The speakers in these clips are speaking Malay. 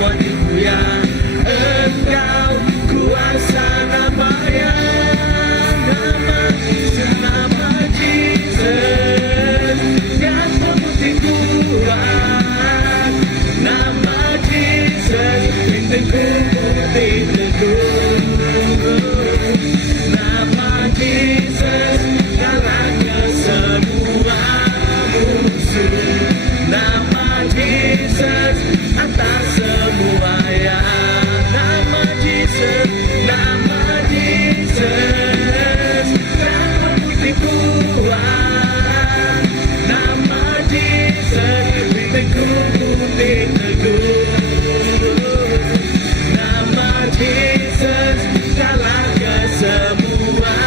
haleluya. Engkau kuasa namanya, nama Jesus, yang terbukti kuat. Nama Jesus, bintangku putih teguh. Nama Jesus, kalahkan semua musuh. Nama Jesus, atas semua ya. Nama Jesus, nama Jesus, yang terbukti kuat. Nama Jesus, bintangku putih teguh. Nama Jesus, kalahkan semua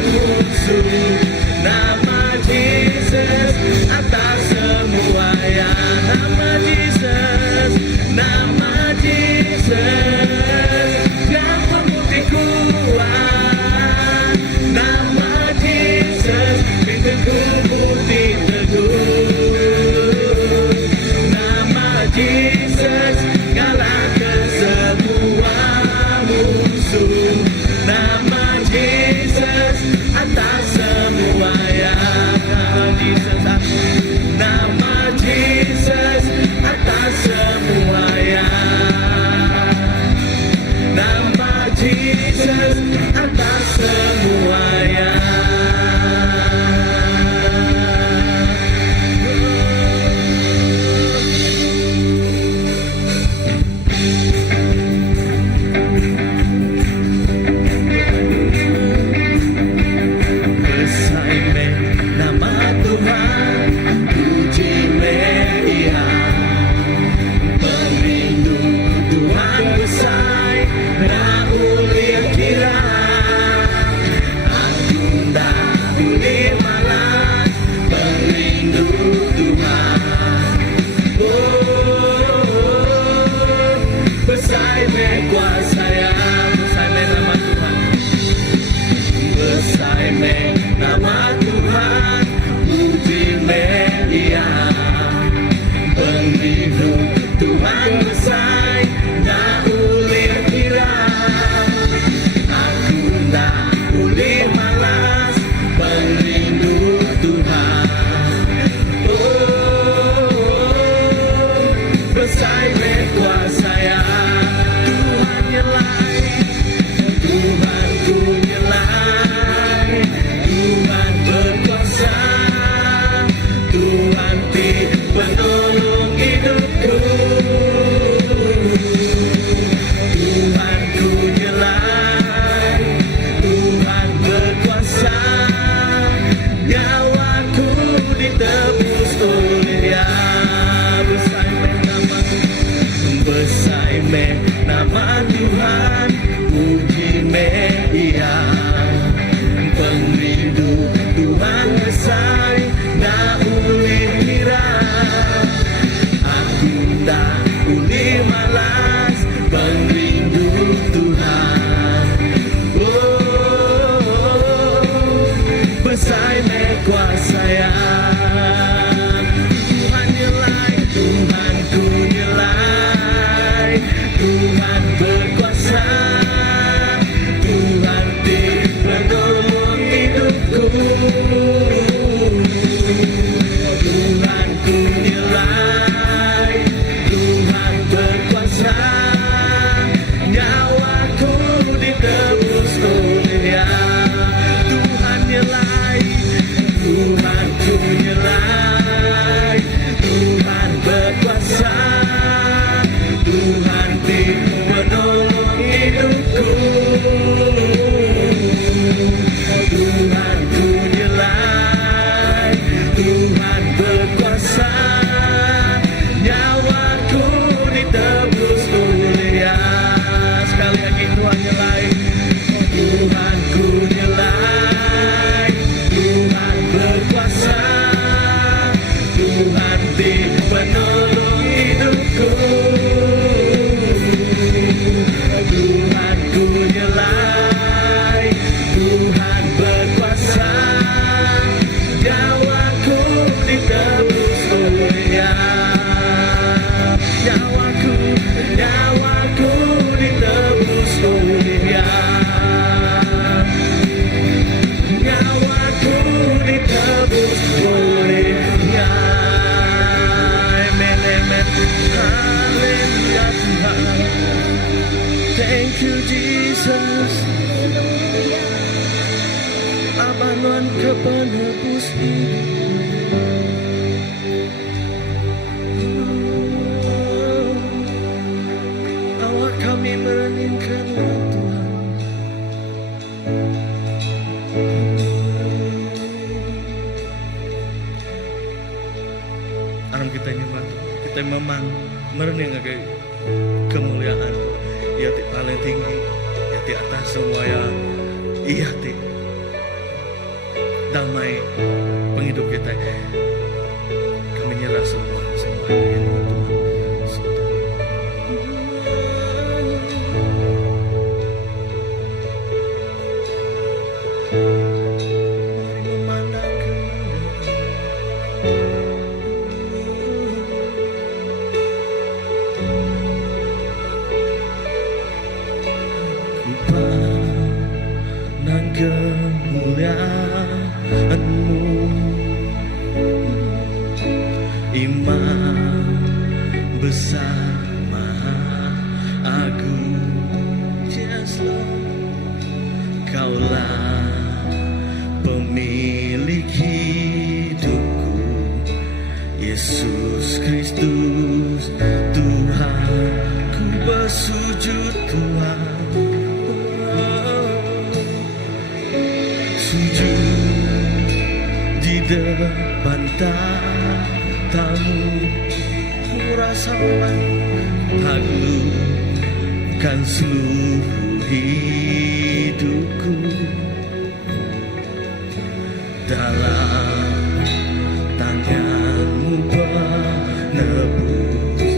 musuh. Nama Jesus, atas semua ya. Nama Jesus, nama Jesus, yang terbukti kuat. Nama Jesus, bintangku putih teguh. Nama Jesus, kalahkan semua musuh. Nama Jesus, atas semua ya. Nama Jesus, atas semua ya. Nama Jesus, atas semua ya. Nama Tuhan, puji Melia, pelindung Tuhan besar, tak boleh kira. Aku tak boleh malas, pelindung Tuhan. Oh, besar kuasa ya, Tuhan nyelai, Tuhanku nyelai. Tuhan berkuasa, Tuhan penolong hidupku. Tuhan ku nyelai, Tuhan berkuasa, nyawaku ditebus oleh-Nya. Besar nama Tuhan, puji Melia, pelindung Tuhan besar, tak boleh kira. Aku tak boleh malas, pelindung Tuhan. Oh, besar kuasa ya. Tuhan nyelai, Tuhan ku nyelai, Tuhan berkuasa, Yesus, Abanon penebus awak kami mereningkan Tuhan. Alam kita nyembah, kita memang merenung kemuliaan ya di paling tinggi, ya di atas semua ya, iya di damai penghidup kita. Kami nyerah semua Tuhan. Dan kemuliaan-Mu, Imam besar maha agung, yes Lord, Kaulah pemilik hidupku, Yesus Kristus Tuhan. Ku bersujud Tuhan, sujud di depan tahtamu, ku rasakan taklukkan seluruh hidupku dalam tangan-Mu penebus,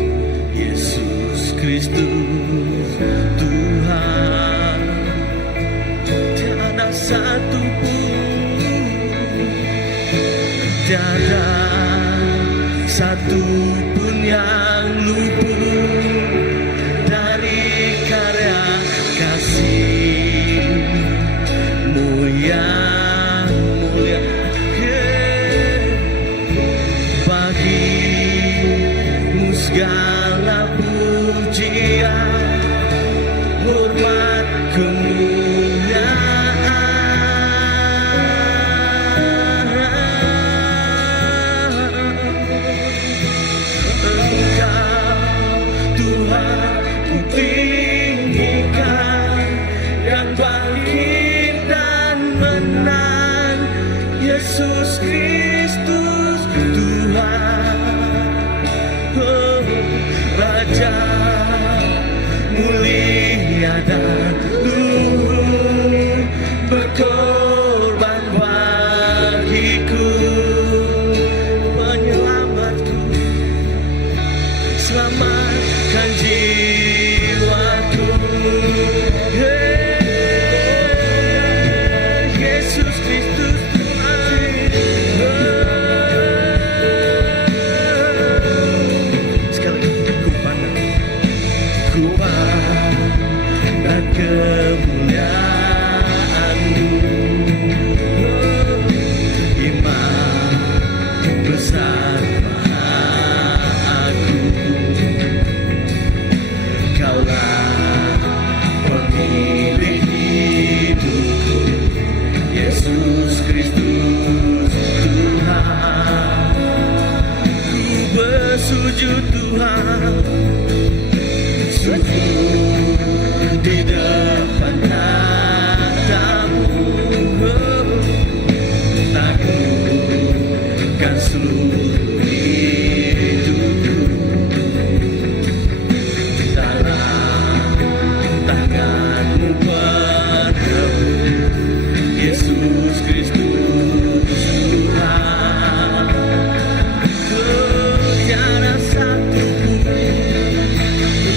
Yesus Kristus Tuhan. Tiada satu pun, tiada satu pun yang luput dari karya kasih-Mu yang mulia. Bagi-Mu segala pujian, hormat, kemuliaan. Engkau Tuhan ku tinggikan, yang bangkit dan menang, Yesus Kristus Tuhan. Oh, Raja mulia dan luhur, berkorban bagiku, penyelamatku, selamatkan jiwaku. Yesus Kristus Tuhan. Sekali ku pandang kemuliaan-Mu, Imam besar maha agung, Kaulah pemilik hidupku, Yesus Kristus Tuhan. Ku bersujud Tuhan, sujud di depan tahta-Mu, taklukkan seluruh hidupku dalam tangan-Mu penebus, Yesus Kristus Tuhan.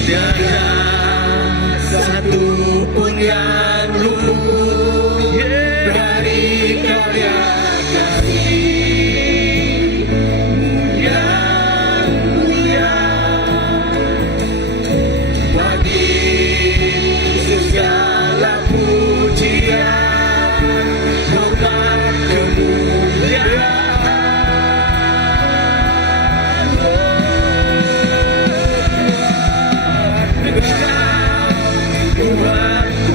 Tiada satu pun yang luput dari karya kasih-Mu yang mulia. Bagi segala pujian, hormat, kemuliaan. Tuhan ku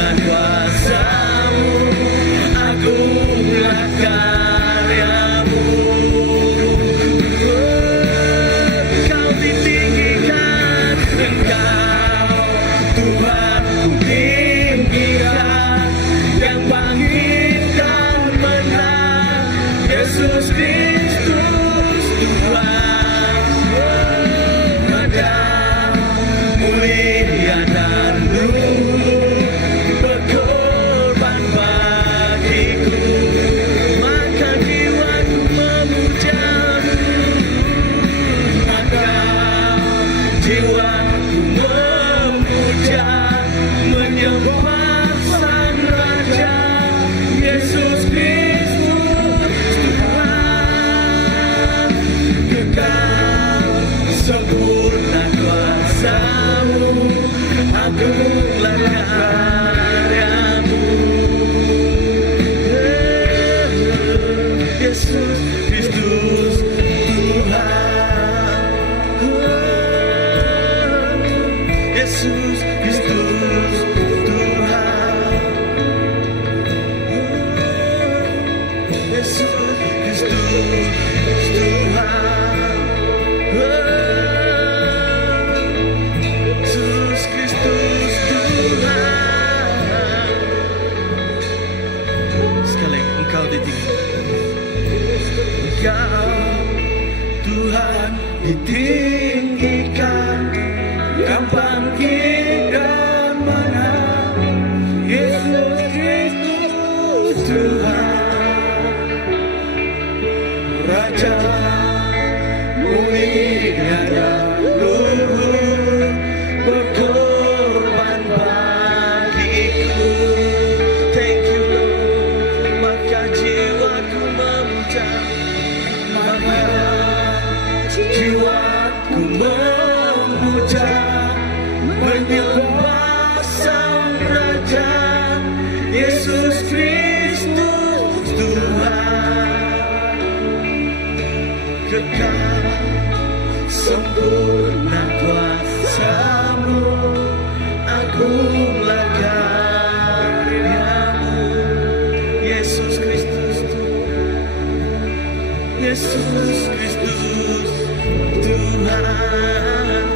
sempurna kuasa-Mu, agunglah karya-Mu. Engkau ditinggikan, Engkau Tuhan ku tinggikan, yang bangkitkan menang, Yesus Kristus Tuhan. Raja mulia dan luhur, berkorban bagiku, maka jiwaku memuja-Mu, maka jiwaku memuja, menyembah Sang Raja, Yesus Kristus Tuhan. Kekal sempurna kuasa-Mu, agunglah karya-Mu. Yesus Kristus Tuhan. Yesus Kristus Tuhan. Yesus Kristus Tuhan. Yesus Kristus Tuhan. Sekali lagi, Engkau ditinggikan, Engkau Tuhan ditinggikan, yang bangkit dan menang, Yesus Kristus Tuhan. Raja mulia dan luhur, berkorban bagiku. Thank you Lord. Maka jiwaku memuja, maka jiwaku memuja, menyembah Sang Raja, Yesus Kristus Tuhan. Kekal sempurna kuasa-Mu, agunglah karya-Mu, Yesus Kristus Tuhan. Yesus Kristus Tuhan.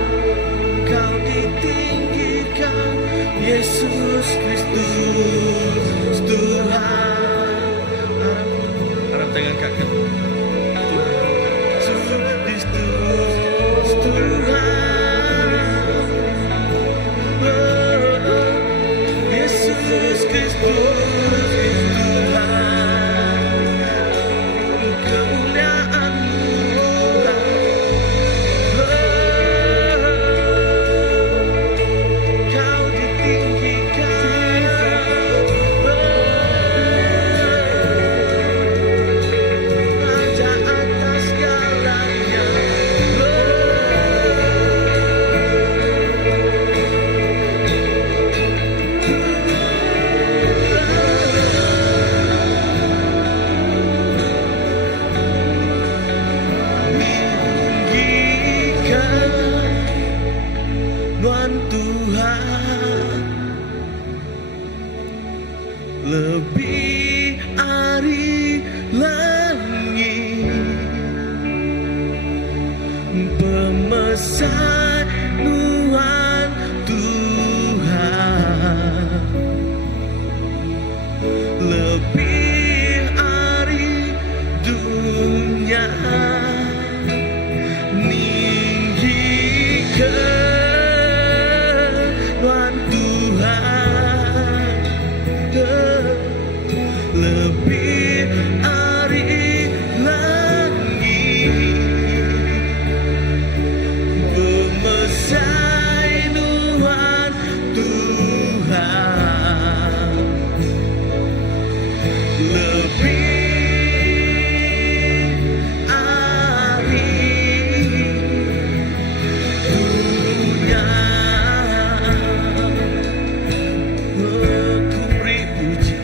Kau ditinggikan, Yesus Kristus Tuhan. Harap tangan kakak. Kristus Tuhan. Yesus Kristus Tuhan. Kemuliaan-Mu Kau ditinggikan, Raja atas segalanya. Tinggikan Tuhan Tuhan, lebih ari langit, pemesan Tuhan Tuhan, lebih ari dunia, ninggikan Tuhan Tuhan, lebih ari langit, pemesan Tuhan Tuhan, lebih ari dunia. Ku beri puji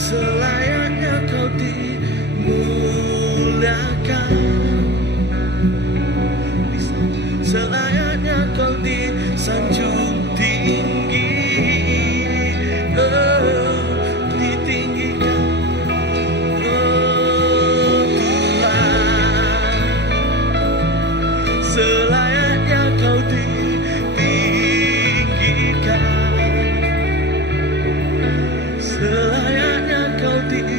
selayaknya kau dimuliakan, selayaknya kau disanjung tinggi, ditinggikan, Tuhan, selayaknya kau ditinggikan, selayaknya kau dimuliakan,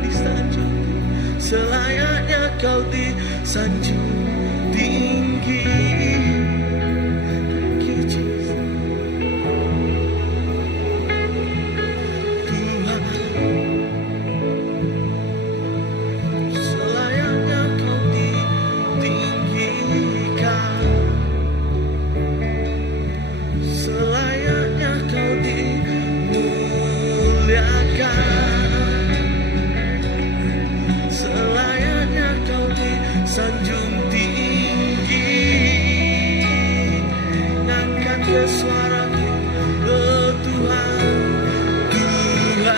disanjung, selayaknya kau disanjung tinggi. Thank you, Jesus. Tuhan, selayaknya kau ditinggikan, selayaknya kau dimuliakan, selayaknya kau disanjung tinggi. Angkat ke suara kita, oh Tuhan, Tuhan,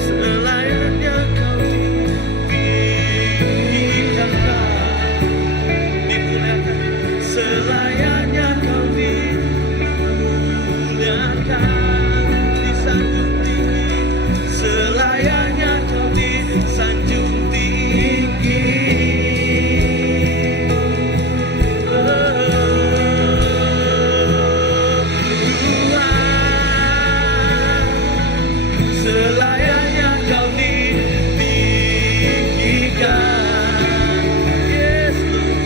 selayaknya kau ditinggikan, dimuliakan, selayaknya kau dimuliakan, disanjung tinggi, selayaknya kau disanjung tinggi. Selayaknya kau ditinggikan, yes Lord,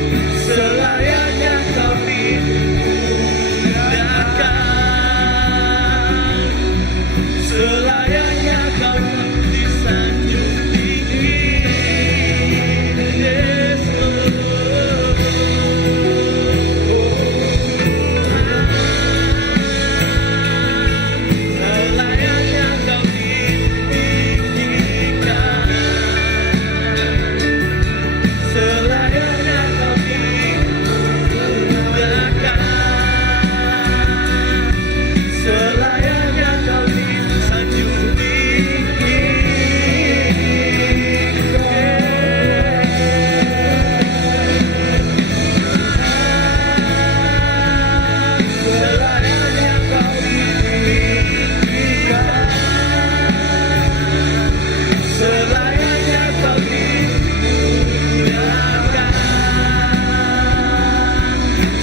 selayaknya kau dimuliakan, selayaknya kau disanjung tinggi, yes Lord, selayaknya kau ditinggikan, selayaknya kau dimuliakan, selayaknya kau disanjung tinggi. Selayaknya kau ditinggikan, selayaknya kau dimuliakan,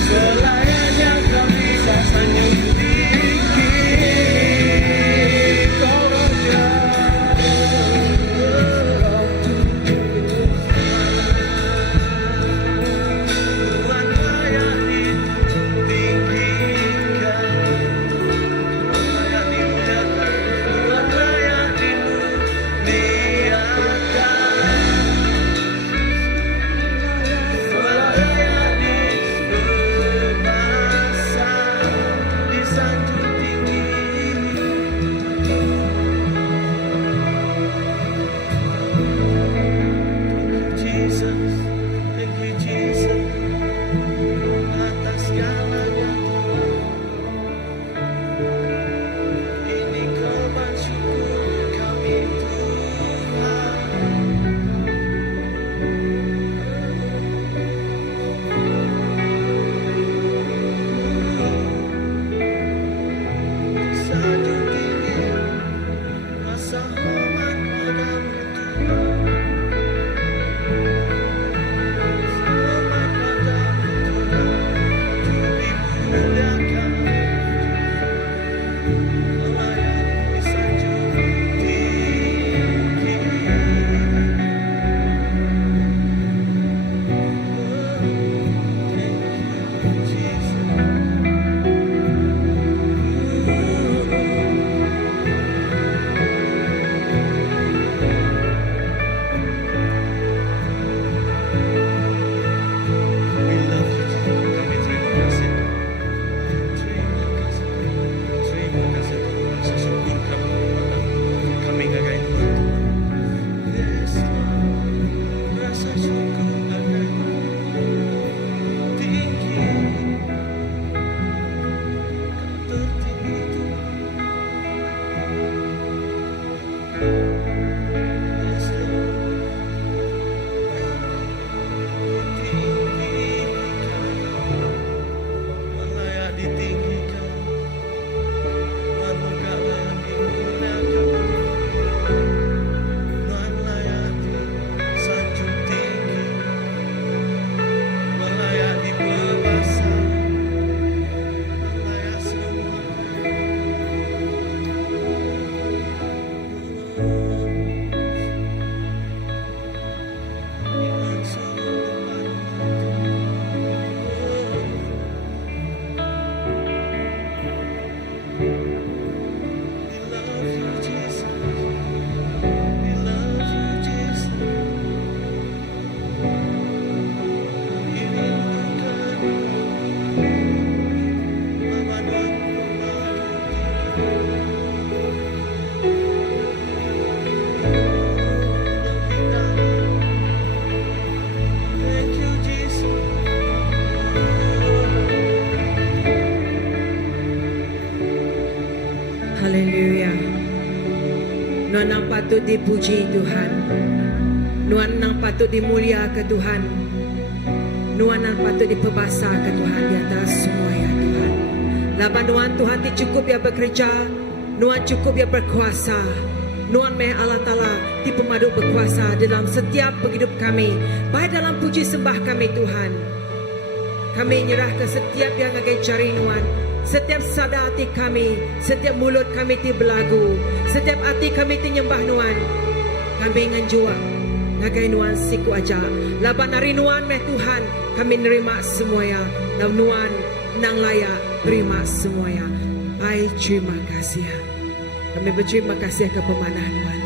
selayaknya kau disanjung tinggi. Kau Raja, Tuhan layak ditinggikan, layak dimuliakan, Tuhan layak dimuliakan, layak dibebaskan, disanjung tinggi. Jesus, thank you Jesus, atas segalanya Tuhan. Ini korban syukur kami Tuhan. Sanjung tinggi, rasa hormat padamu Tuhan. Hormat padamu Tuhan, dimuliakan, layak disanjung tinggi. Thank you, We love you, Jesus. Kami terima kasih. Terima kasih. Terima kasih. Haleluya. Nuan yang patut dipuji Tuhan. Nuan yang patut dimuliakan Tuhan. Nuan yang patut diperbasarkan Tuhan di antara semua ya Tuhan. Laban Nuan Tuhan cukup dia bekerja. Nuan cukup dia berkuasa. Nuan meh Allah Ta'ala di pemadu berkuasa dalam setiap hidup kami. Baik dalam puji sembah kami Tuhan. Kami menyerahkan setiap yang akan cari Nuan. Setiap sadar hati kami, setiap mulut kami ti belagu, setiap hati kami ti nyembah Nuan. Kami nganjua, ngagai Nuan siku aja. Laban hari Nuan meh Tuhan, kami nerima semuanya. Dan Nuan nang layak terima semuanya. Ay, terima kasih. Kami berterima kasih ke pemanah Nuan.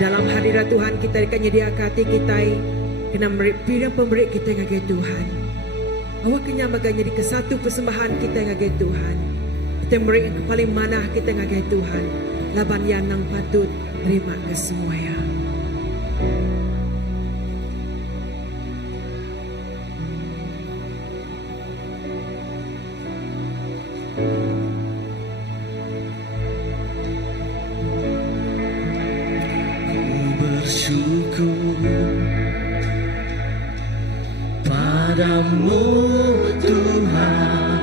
Dalam hadirat Tuhan kita akan menyediakan hati kita, kena beri pemberi kita ngagai Tuhan. Awak kenyamakannya di kesatu persembahan kita ngagai Tuhan. Kita beri yang paling manah kita ngagai Tuhan. Laban yang nang patut terima ke semuanya. Bersyukur padamu Tuhan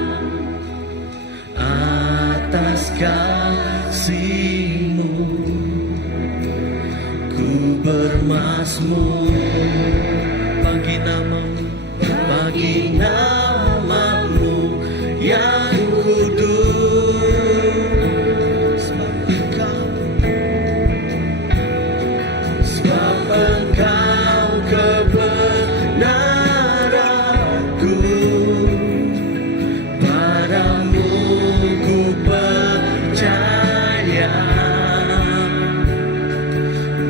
atas kasih-Mu. Ku bermazmur bagi nama-Mu yang kudus. Sebab Engkau kebenaranku, padamu ku percaya.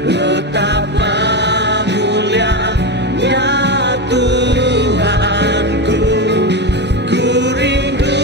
Betapa mulianya Tuhanku, ku rindu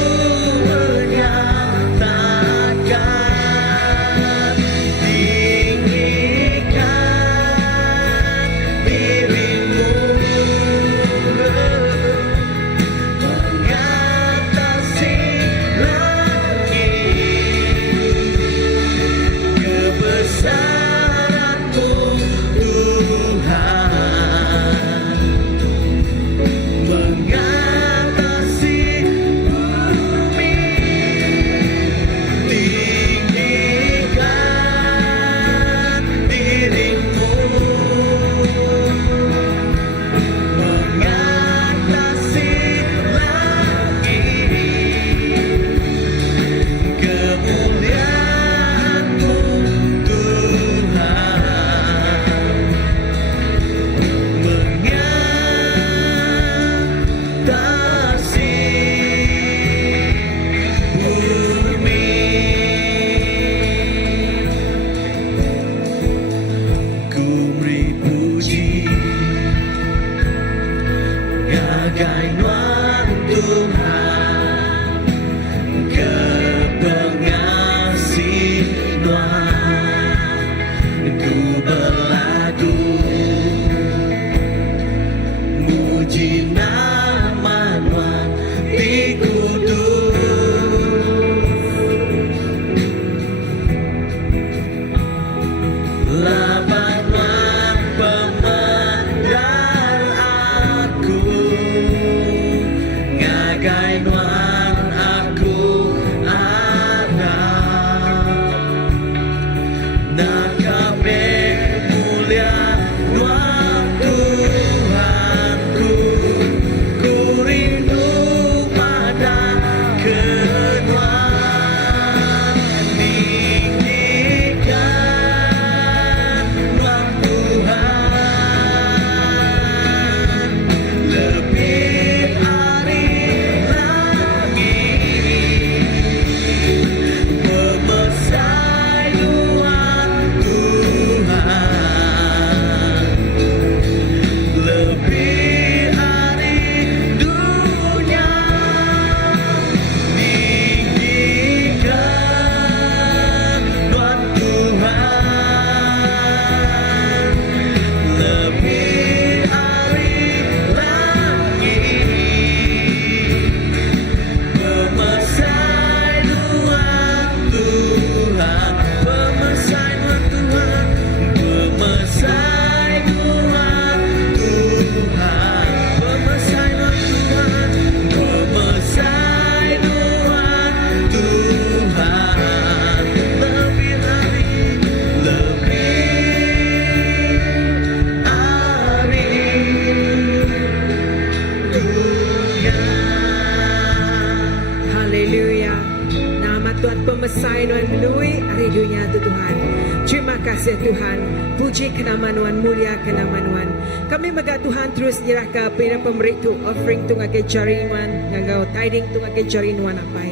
Tuhan pemesai Tuhan melalui hari dunia tu Tuhan. Terima kasih Tuhan. Puji ke nama Tuhan, mulia ke nama Tuhan. Kami megah Tuhan terus nyerahkan pemberi tu offering tu ngake jari Tuhan, ngagau tiding tu ngake jari Tuhan apa.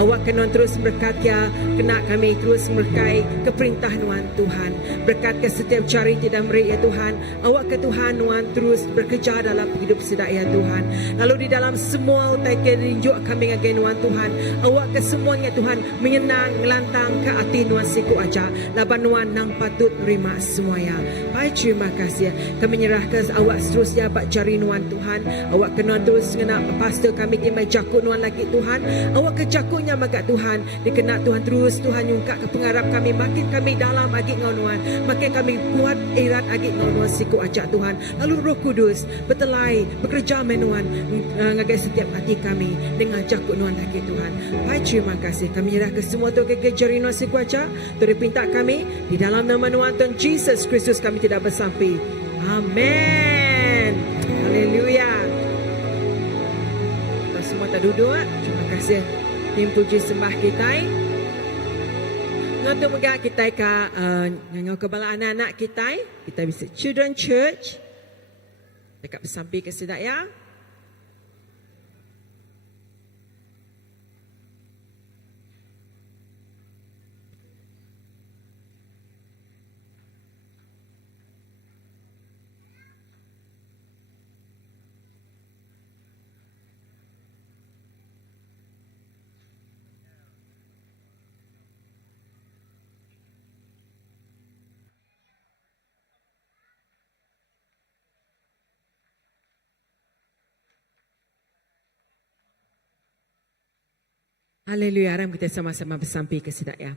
Awak kena terus berkat ya, kena kami terus berkai ke perintah Tuhan. Berkat ke setiap jari tidak meri ya Tuhan. Awak ke Tuhan terus bekerja dalam hidup sedak ya Tuhan. Lalu di dalam semua utai kerinjuk kami ngake Tuhan. Awak ke semuanya Tuhan menyenang, ngelantang ke hati siku aja. Laban nang patut terima semuanya. Baik, terima kasih. Kami menyerahkan awak seterusnya bak jari Tuhan. Awak kena terus kena pastor kami timai jakut lagi Tuhan. Awak ke jakutnya magat Tuhan. Dikena Tuhan terus Tuhan yungkak ke pengarap kami. Makin kami dalam agik ngau Tuhan. Makin kami kuat erat agik ngau Tuhan siku ajak Tuhan. Lalu Roh Kudus bertelai bekerja menuan ngagai setiap hati kami dengan jakut Tuhan lagi Tuhan. Baik, terima kasih. Kami menyerahkan semua tu ke jari Tuhan siku ajak. Tuhan pinta kami di dalam nama Tuhan Jesus Kristus kami tidak bersampai. Amin. Haleluya. Kita semua tak duduk. Terima kasih. Tim puji sembah kita. Untuk megah kita ngangau kebala anak-anak kita. Kita bisa Children Church. Dekat bersampai ke sedak ya. Haleluya, haram kita sama-sama bersampai ke sedak ya.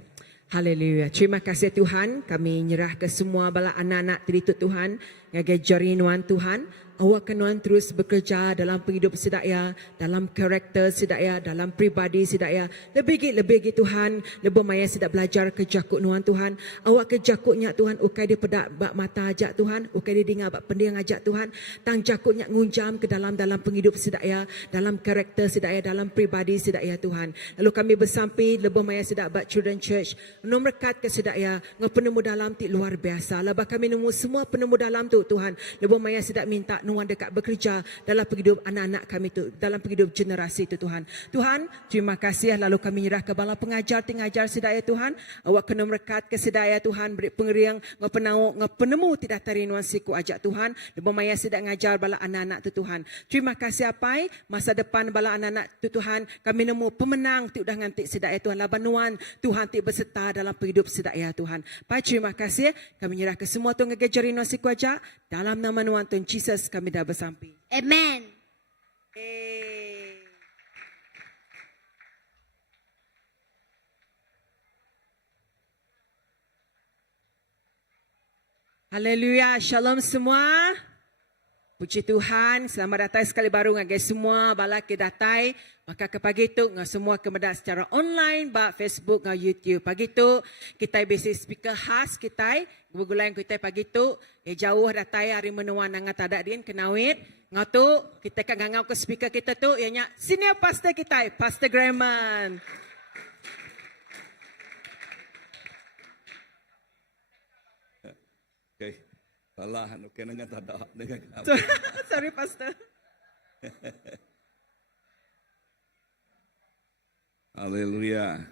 Haleluya. Terima kasih Tuhan. Kami nyerah ke semua bala anak-anak teritup Tuhan. Ngagai jari Tuhan. Awak kena terus bekerja dalam penghidup sedaya, dalam karakter sedaya, dalam pribadi sedaya. Lebih Tuhan, lebih maya sedak belajar ke jakut Tuhan. Awak ke jakutnya Tuhan, ukai dia pedak bak mata ajak Tuhan, ukai dia dengar bak pendiang ajak Tuhan. Tang jakutnya ngunjam ke dalam penghidup sedaya, dalam karakter sedaya, dalam pribadi sedaya Tuhan. Lalu kami bersampai lebih maya sedak bak Children Church. Nomor kat ke sedaya, penemu dalam ti luar biasa. Labah kami nemu semua penemu dalam tu Tuhan. Lebih maya sedak minta Nuan dekat bekerja dalam penghidup anak-anak kami tu, dalam penghidup generasi itu Tuhan. Tuhan, terima kasih. Lalu kami nyerah ke bala pengajar sedaya Tuhan. Awak kena merekat ke sedaya Tuhan, beri pengeriang penemu tidak tarin Nuan siku ajak Tuhan. Lebih maya sedak ngajar bala anak-anak tu Tuhan. Terima kasih apai masa depan bala anak-anak tu Tuhan. Kami nemu pemenang tu dah ngantik sedaya Tuhan. Laban Nuan Tuhan ti berserta dalam penghidup sedaya Tuhan. Baik, terima kasih. Kami nyerah ke semua tu ngejari Nuan siku ajak. Dalam nama Tuhan Jesus kami dah bersampai. Amen. Haleluya, shalom semua. Puji Tuhan, selamat datang sekali baru ngagai semua bala ke datai. Maka ke pagi tu ngah semua kemudian secara online ba Facebook ngah YouTube. Pagi tu kita bisi speaker khas kita bergulai kita pagi tu jauh datai hari menuan nang tak ada din kenawit. Ngah tu kita kan ngau ke speaker kita tu ianya senior pastor kita, Pastor Graman. Okay. Salah, okay, nang tak ada dengan Sorry Pastor. Haleluya.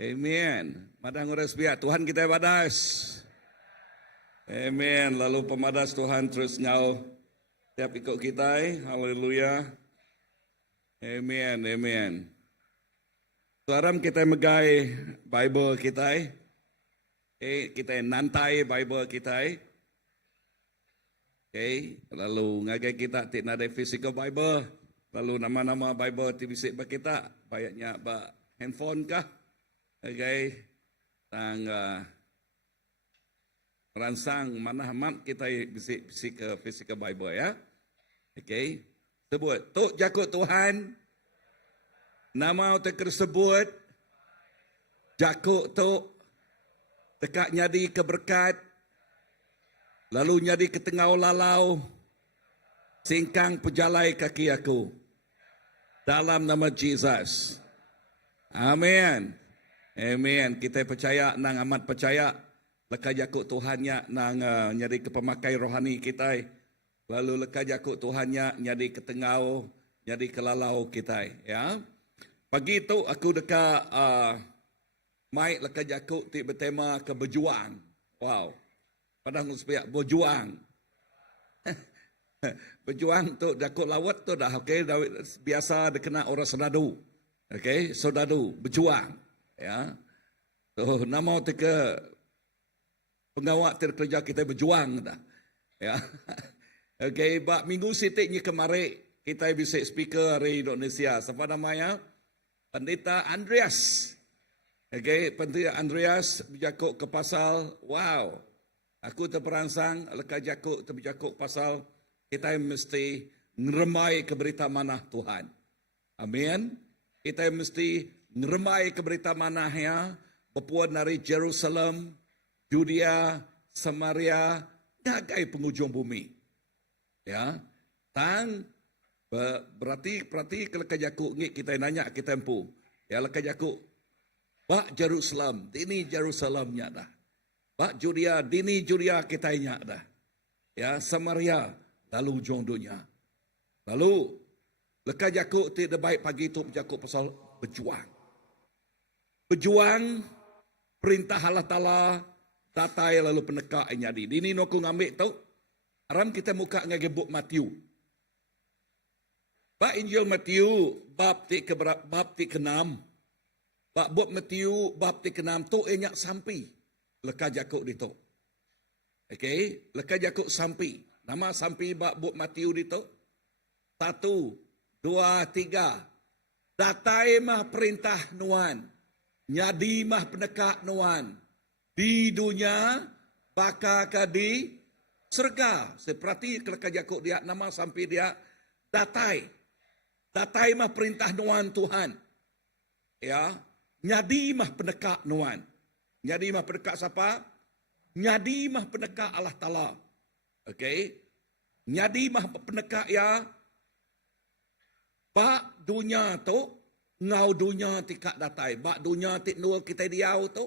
Amen. Madang uras biar Tuhan kita badas. Amen. Lalu pemadas Tuhan terus nyau tiap ikut kita. Haleluya. Amen. Amen. Sekarang kita megai Bible kita. Kita nantai Bible kita. Okay. Lalu ngagai kita tidak ada physical Bible. Lalu nama-nama Bible ti bisik ba kita, bayaknya ba handphone kah? Okay. Tang ransang mana hamat kita bisik ke physical Bible ya. Okay. Sebut, Tok jakut Tuhan. Nama tersebut jakut Tok tekak nyadi keberkat. Lalu nyadi ke tengah lalau. Singkang pejalai kaki aku. Dalam nama Jesus. Amin. Amin. Kita percaya, nang amat percaya. Leka jakuk Tuhannya nang nyari kepemakai rohani kita. Lalu leka jakuk Tuhannya nyari ketengau, nyari kelalau kita. Ya. Pagi itu aku dekat mai leka jakuk ti bertema ke berjuang. Wow. Padahal supaya berjuang. Berjuang tu jakuk lawat tu dah okey, biasa dikena orang sedadu. Okey, sodadu berjuang. Ya. So nama tika pengawak kerja kita berjuang dah. Ya. Okey, bak minggu sitiknya kemarin kita bisa speaker dari Indonesia. Siapa namanya? Pendeta Andreas. Okey, Pendeta Andreas berjakuk ke pasal wow. Aku terperangsang leka jakuk terberjakuk pasal kita mesti ngeremai keberita manah Tuhan. Amin. Kita mesti ngeremai keberita manahnya berpuan dari Jerusalem, Judea, Samaria, gagai penghujung bumi. Ya. Tang berarti leka jakuk ni kita nanya kita empu. Ya leka jakuk. Bak Jerusalem, dini Jerusalemnya dah. Bak Judea, dini Judea kita nya dah. Ya Samaria, lalu ujung dunia. Lalu leka jakuk tidak baik pagi itu berjakuk pasal berjuang. Berjuang perintah Allah Ta'ala datai lalu peneka nyadi. Dini no ku ngambil tu. Aram kita muka ngage buk Matius. Ba Injil Matius bab ti ke-6. Ba buk Matius bab ti ke-6 tu enyak sampai leka jakuk ditu. Okey, leka jakuk sampai. Nama sampai bab buk Matius ditu. 1, 2, 3. Datai mah perintah nuan. Nyadi mah peneka nuan. Di dunia bakal di surga. Seperti leka jakuk dia nama sampai dia datai. Datai mah perintah nuan Tuhan. Ya, nyadi mah peneka nuan. Nyadi mah peneka siapa? Nyadi mah peneka Allah Ta'ala. Okey. Nyadi mah peneka ya. Bak dunia tu, ngau dunia tikak datai. Bak dunia tik nua kita diau tu.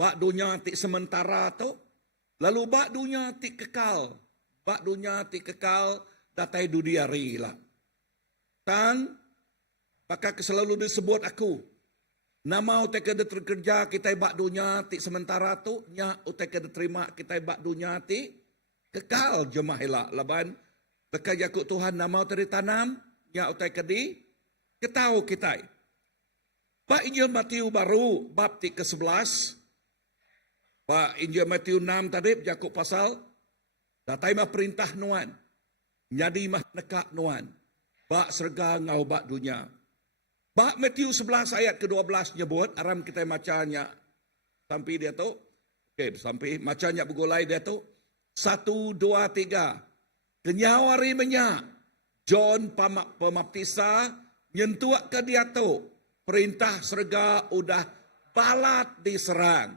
Bak dunia tik sementara tu. Lalu bak dunia tik kekal. Bak dunia tik kekal datai dunia rila. Tang, maka selalu disebut aku. Nama utai kada terkerja kita bak dunia tik sementara tu. Nya utai kada terima kita bak dunia tik kekal jemaah elak. Laban, leka jakuk Tuhan nama utai ditanam. Nya utai kedi ketahu kita. Pak Injil Matius baru bab ti ke-11. Pak Injil Matius 6 tadi berjakuk pasal datai mah perintah nuan. Nyadi mah nekak nuan. Bak serga ngau bak dunia. Bak Matius 11 ayat ke-12 nyebut aram kita macanya sampai dia tu. Okey, sampai macanya bergolai dia tu. 1, 2, 3. Kenyawari menyak. John Pembaptisa nyentuh ke dia tu. Perintah serga udah balat diserang.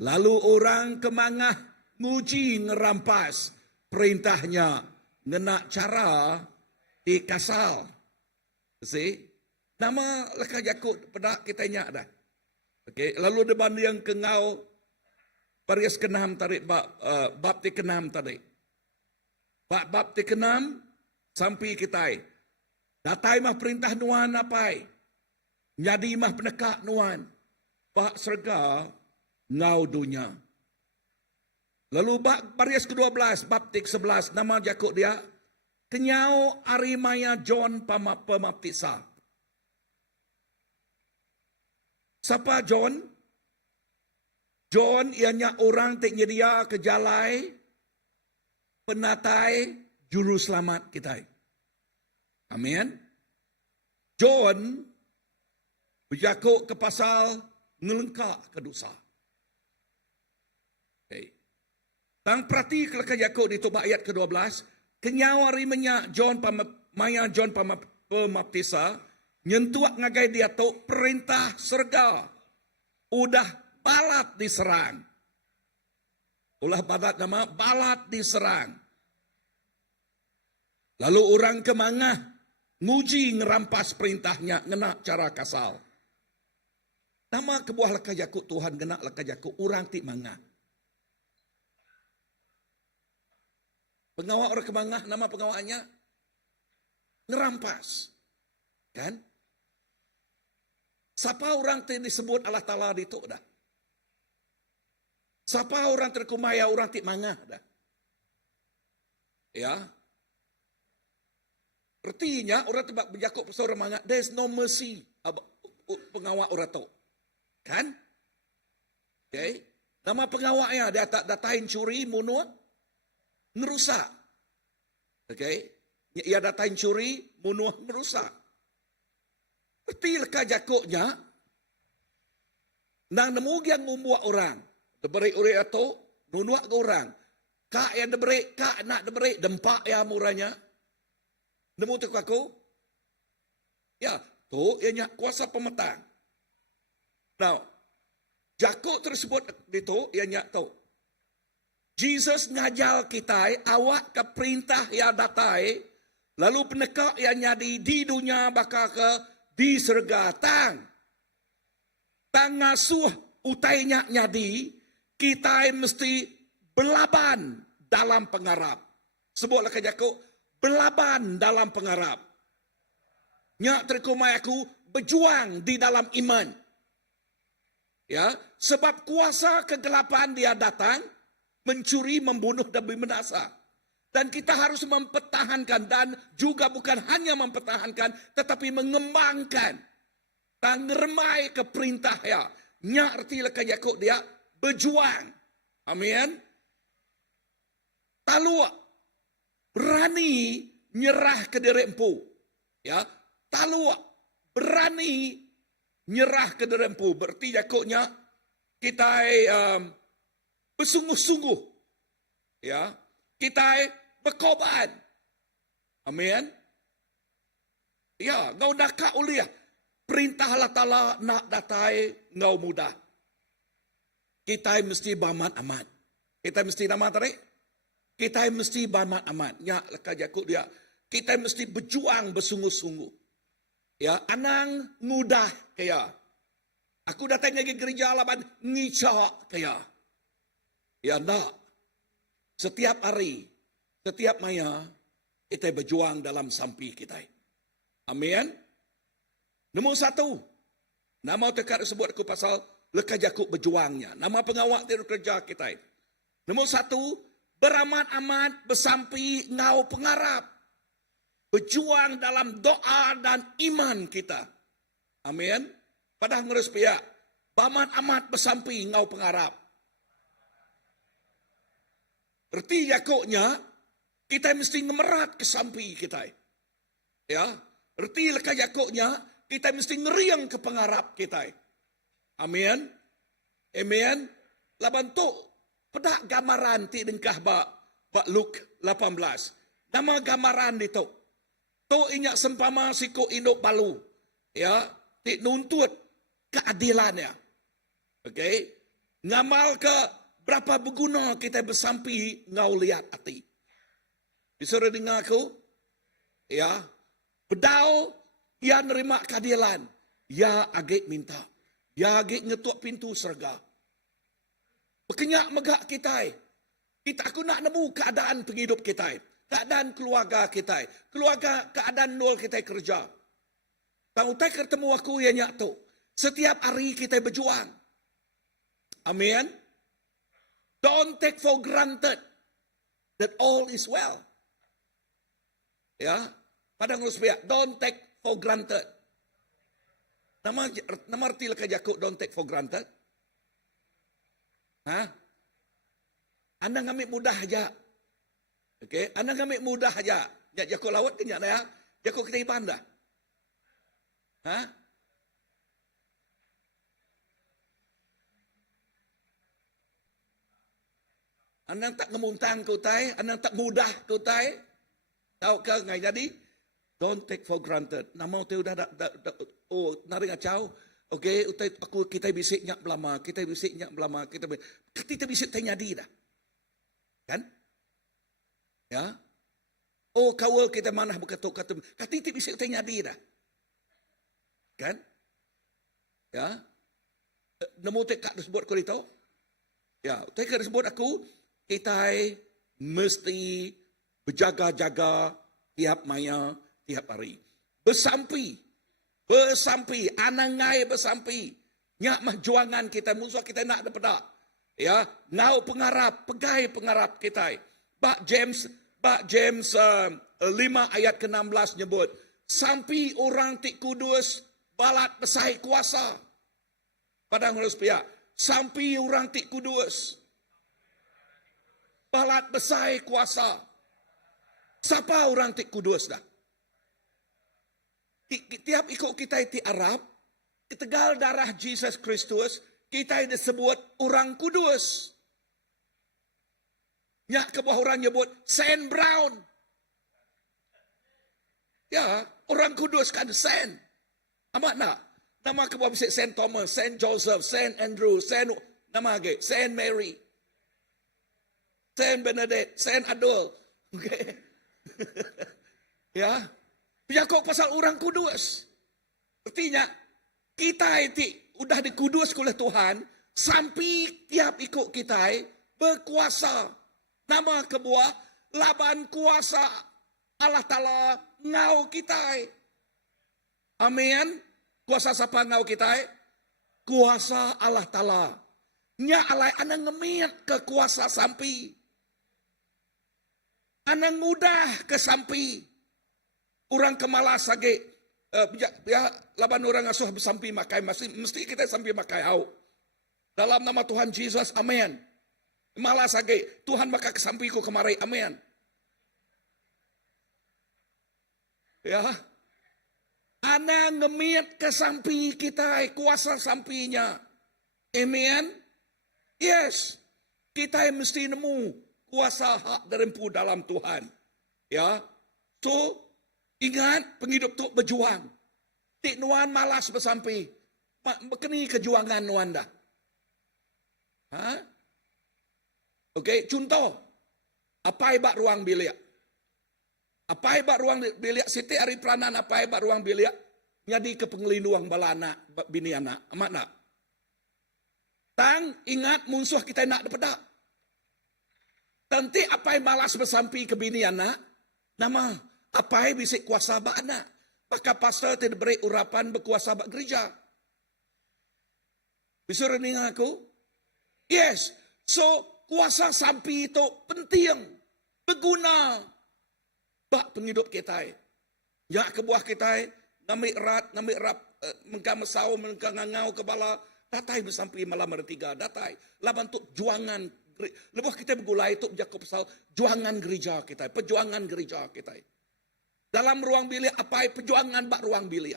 Lalu orang kemangah nguji ngerampas perintahnya. Ngena cara dikasal. See? Nama leka jakuk pada kita nyak dah. Okay. Lalu depan yang kengau Parias ke-6 tadi bab ti ke-6 tadi. Bab ti ke-6 sampai kita. Datai mah perintah nuan apai. Nyadi mah peneka nuan. Pak serga ngau dunia. Lalu bab Parias ke-12 bab ti ke-11 nama jakuk dia kenyau Arimaya John Pembaptisa. Siapa John? John ianya orang tak nyedia ke jalai penatai juru selamat kita. Amin. John berjakuk ke pasal ngelengkak ke dosa. Okay. Tang perhati kelaka jakuk di tubak ayat ke-12. Kenyawari menyak John Pembaptisa nyentuak ngagai dia tu perintah serga. Udah balat diserang. Ulah balat nama balat diserang. Lalu orang kemangah nguji ngerampas perintahnya ngena cara kasal. Nama kebuah laka jakuk Tuhan genak laka jakuk orang ti mangah. Pengawal orang kemangah, nama pengawalnya ngerampas. Kan? Siapa orang ti disebut Allah Ta'ala itu dah. Siapa orang terkumaya orang ti mangah dah. Ya. Artinya orang tebak berjakuk pasal orang mangah, there is no mercy pengawal orang tu. Kan? Okay. Nama pengawalnya dia tak datain curi, bunuh, ngerusak. Okay. Ia datain curi, bunuh, ngerusak. Berarti leka jakuknya, nang nemu yang membuat orang. Diberi orang itu, nunuak ke orang. Kak yang diberi, kak nak diberi, dempak ya muranya. Nemu tu aku? Ya, tu ianya kuasa pemetang. Now, jakuk tersebut itu ianya tu. Jesus ngajar kita, awak ke perintah yang datai, lalu penekak yang nyadi di dunia bakal ke di surga tang. Tang ngasuh utainya nyadi, kita mesti belaban dalam pengarap. Sebutlah ke jakuk, belaban dalam pengarap. Nyak terkumai aku berjuang di dalam iman. Ya, sebab kuasa kegelapan dia datang, mencuri, membunuh dan binasa. Dan kita harus mempertahankan dan juga bukan hanya mempertahankan, tetapi mengembangkan dan ngeremai ke perintah ya. Nyak erti leka Yakub dia berjuang. Amin. Talua berani nyerah ke diri empu. Ya, talua berani nyerah ke diri empu. Berarti Yakubnya kita bersungguh-sungguh. Ya, kita berkorban. Amin. Ya, ngau nakak uliah. Perintah Allah Ta'ala nak datai ngau mudah. Kita mesti bamat amat. Kita mesti nama tarik. Kita mesti bamat amat. Ya, leka Yakub dia. Kita mesti berjuang bersungguh-sungguh. Ya, anang mudah kaya. Aku datang ke gereja laban ngicak kaya. Ya, nak. Setiap hari, setiap maya, kita berjuang dalam sampi kita. Amin. Nombor satu. Nama tekad sebut aku pasal leka Yakub berjuangnya. Nama pengawal tiada kerja kita. Nombor satu. Beramat-amat bersampi ngau pengarap. Berjuang dalam doa dan iman kita. Amin. Pada ngerus pihak. Beramat-amat bersampi ngau pengarap. Berarti Yakubnya, kita mesti ngemerat ke sampi kita. Ya. Berarti leka Yakubnya, kita mesti ngeriang ke pengarap kita. Amin. Amin. Laban tu, pedak gambaran ti dengkah bak Luke 18. Nama gambaran itu. Tu inyak sempama siku induk balu. Ya. Ti nuntut keadilannya. Okay. Ngamal ke berapa berguna kita bersampi ngau lihat hati. Disuruh dengar aku? Ya. Bedau, ya nerima keadilan. Ya agak minta. Ya agak ngetuk pintu surga. Berkenyak megak kita. Kita aku nak nemu keadaan penghidup kita. Keadaan keluarga kita. Keluarga keadaan nol kita kerja. Tahu tak ketemu aku yang nyak tu. Setiap hari kita berjuang. Amin. Don't take for granted that all is well. Ya. Padang Rusbiak, don't take for granted. Nama arti leka Yakub, don't take for granted. Ha? Anda ngambil mudah aja. Okay? Anda ngambil mudah aja. Yakub lawat ke nyak ya? Yakub kita iban dah. Ha? Anda tak ngemuntang kau tai, anda tak mudah kau tai. Tahu ke ngai jadi? Don't take for granted. Nama tu dah naring acau. Okay, kita bisik nyak belama, kita bisik nyak belama, kita bisik tanya di dah. Kan? Ya. Oh, kawal kita mana berketuk kata. Kita bisik tanya di dah. Kan? Ya. nemu tekak disebut ko dito. Ya, tekak disebut aku, kita mesti berjaga-jaga tiap maya, tiap hari. Bersampi, anangai bersampi. Nyak mah juangan kita, musuh kita nak dapat. Ya, ngau pengarap, pegai pengarap kita. Bak James 5 ayat ke-16 nyebut, sampai orang ti kudus balat besai kuasa. Padang harus pihak, sampai orang ti kudus balat besai kuasa. Siapa orang ti kudus dah? Tiap ikut kita ti Arab, ketegal darah Jesus Kristus, kita disebut orang kudus. Nyak ke bawah orang nyebut Saint Brown. Ya, orang kudus kan Saint. Amat nak? Nama ke bawah bisa Saint Thomas, Saint Joseph, Saint Andrew, Saint nama lagi, Saint Mary, Saint Benedict, Saint Adol. Okay. Ya. Yakok pasal orang kudus. Artinya, kita itu udah dikudus oleh Tuhan, sampai tiap ikut kita berkuasa. Nama kebuah, laban kuasa Allah Ta'ala ngau kita. Amin. Kuasa siapa ngau kita? Kuasa Allah Ta'ala. Nya alai anang ngemiat ke kuasa sampai. Anang mudah ke sampai. Orang kemalas lagi, ya, laban orang asuh sampai makai, mesti kita sampai makai au. Dalam nama Tuhan Yesus, amin. Malas lagi, Tuhan maka kesampiku kemari, amin. Ya, ana ngemiat kesampi kita, kuasa sampinya, amin. Yes, kita mesti nemu kuasa hak derempu dalam Tuhan. Ya, so, ingat, penghidup tu berjuang. Tik nuan malas bersampi. Bekeni kejuangan nuan dah. Ha? Okey, contoh. Apa hebat ruang bilik? Apa hebat ruang bilik? Siti hari peranan apa hebat ruang bilik? Nyadi ke pengelinduang balana bini anak. Amat nak? Tang, ingat musuh kita nak dapat tak? Tentu apa yang malas bersampi ke bini anak? Nama, apa yang bisa kuasa bak anak? Maka pastor tidak beri urapan berkuasa bak gereja. Bisa rening aku? Yes. So, kuasa sampi itu penting. Berguna. Bak penghidup kita. Ya kebuah kita. Ngambil rap. Mengkang mesau, mengkang ngangau kepala. Datai bersampi malam bertiga. Datai. Laban tu juangan. Lepas kita bergulai itu berjaku pasal juangan gereja kita. Perjuangan gereja kita. Dalam ruang bilik apa perjuangan bak ruang bilik.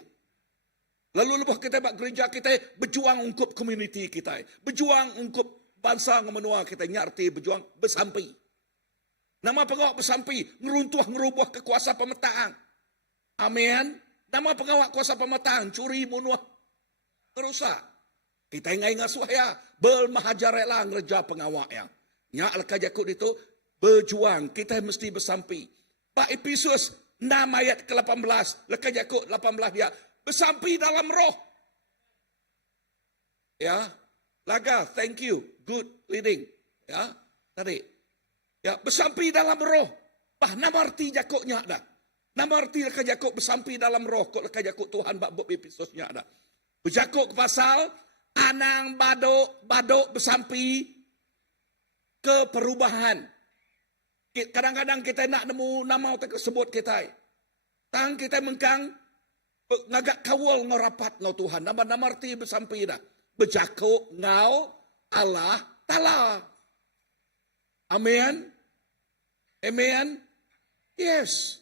Lalu lepas kita bak gereja kita berjuang untuk komuniti kita. Berjuang untuk bangsa menua kita. Nyarti berjuang bersampi. Nama pengawak bersampi. Ngerubah kekuasaan pemetaan. Amin. Nama pengawak kuasa pemetaan. Curi menua. Ngerusak. Kita ingat suaya. Bermahajar rela ngereja pengawaknya. Nyak lekah jakut itu. Berjuang. Kita mesti bersampi. Pak Efesus 6 ayat ke-18. Lekah Yakub 18 dia. Bersampi dalam roh. Ya. Laga, thank you. Good leading. Ya. Tadi. Ya. Bersampi dalam roh. Bah, nama arti Yakubnya ada. Nama arti lekah Yakub bersampi dalam roh. Kok lekah Yakub Tuhan bak buat Efesusnya ada. Berjakuk pasal. Anang badok bersampi ke perubahan. Kadang-kadang kita nak nemu nama tersebut kita. Tang kita mengkang ngagak kawal ngerapat ngau Tuhan. Nama arti bersampi dah. Berjakuk ngau Allah Ta'ala. Amin. Amin. Yes.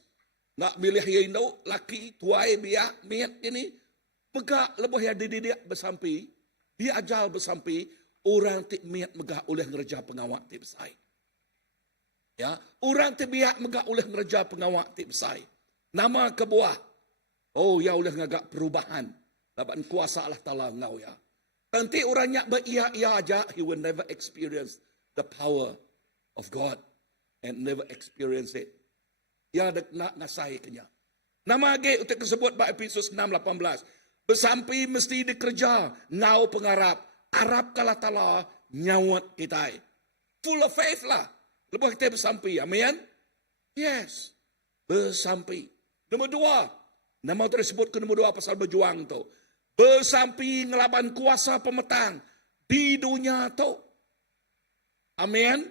Nak milih yang itu laki tuai biak miat ini. Megak lebih yang dididik bersampi. Dia ajal bersampi. Orang tik miat megak oleh ngerja pengawak tik besai. Ya, orang terbiak megak oleh ngerja pengawak tik besai. Nama kebuah. Oh, ya oleh ngagak perubahan. Laban kuasa Allah Ta'ala ngau ya. Nanti orangnya beria-ia aja, he will never experience the power of God. And never experience it. Ya, nak ngasai kenya. Nama lagi untuk disebut Pak Efesus 6:18. Bersampi mesti dikerja. Ngau pengarap. Arab kala tala nyawat kita. Full of faith lah. Lepas kita bersampi. Amin. Yes. Bersampi. Nombor 2. Nama tersebut ke nombor 2 pasal berjuang tu. Bersampi ngelaban kuasa pemetang di dunia tu. Amin.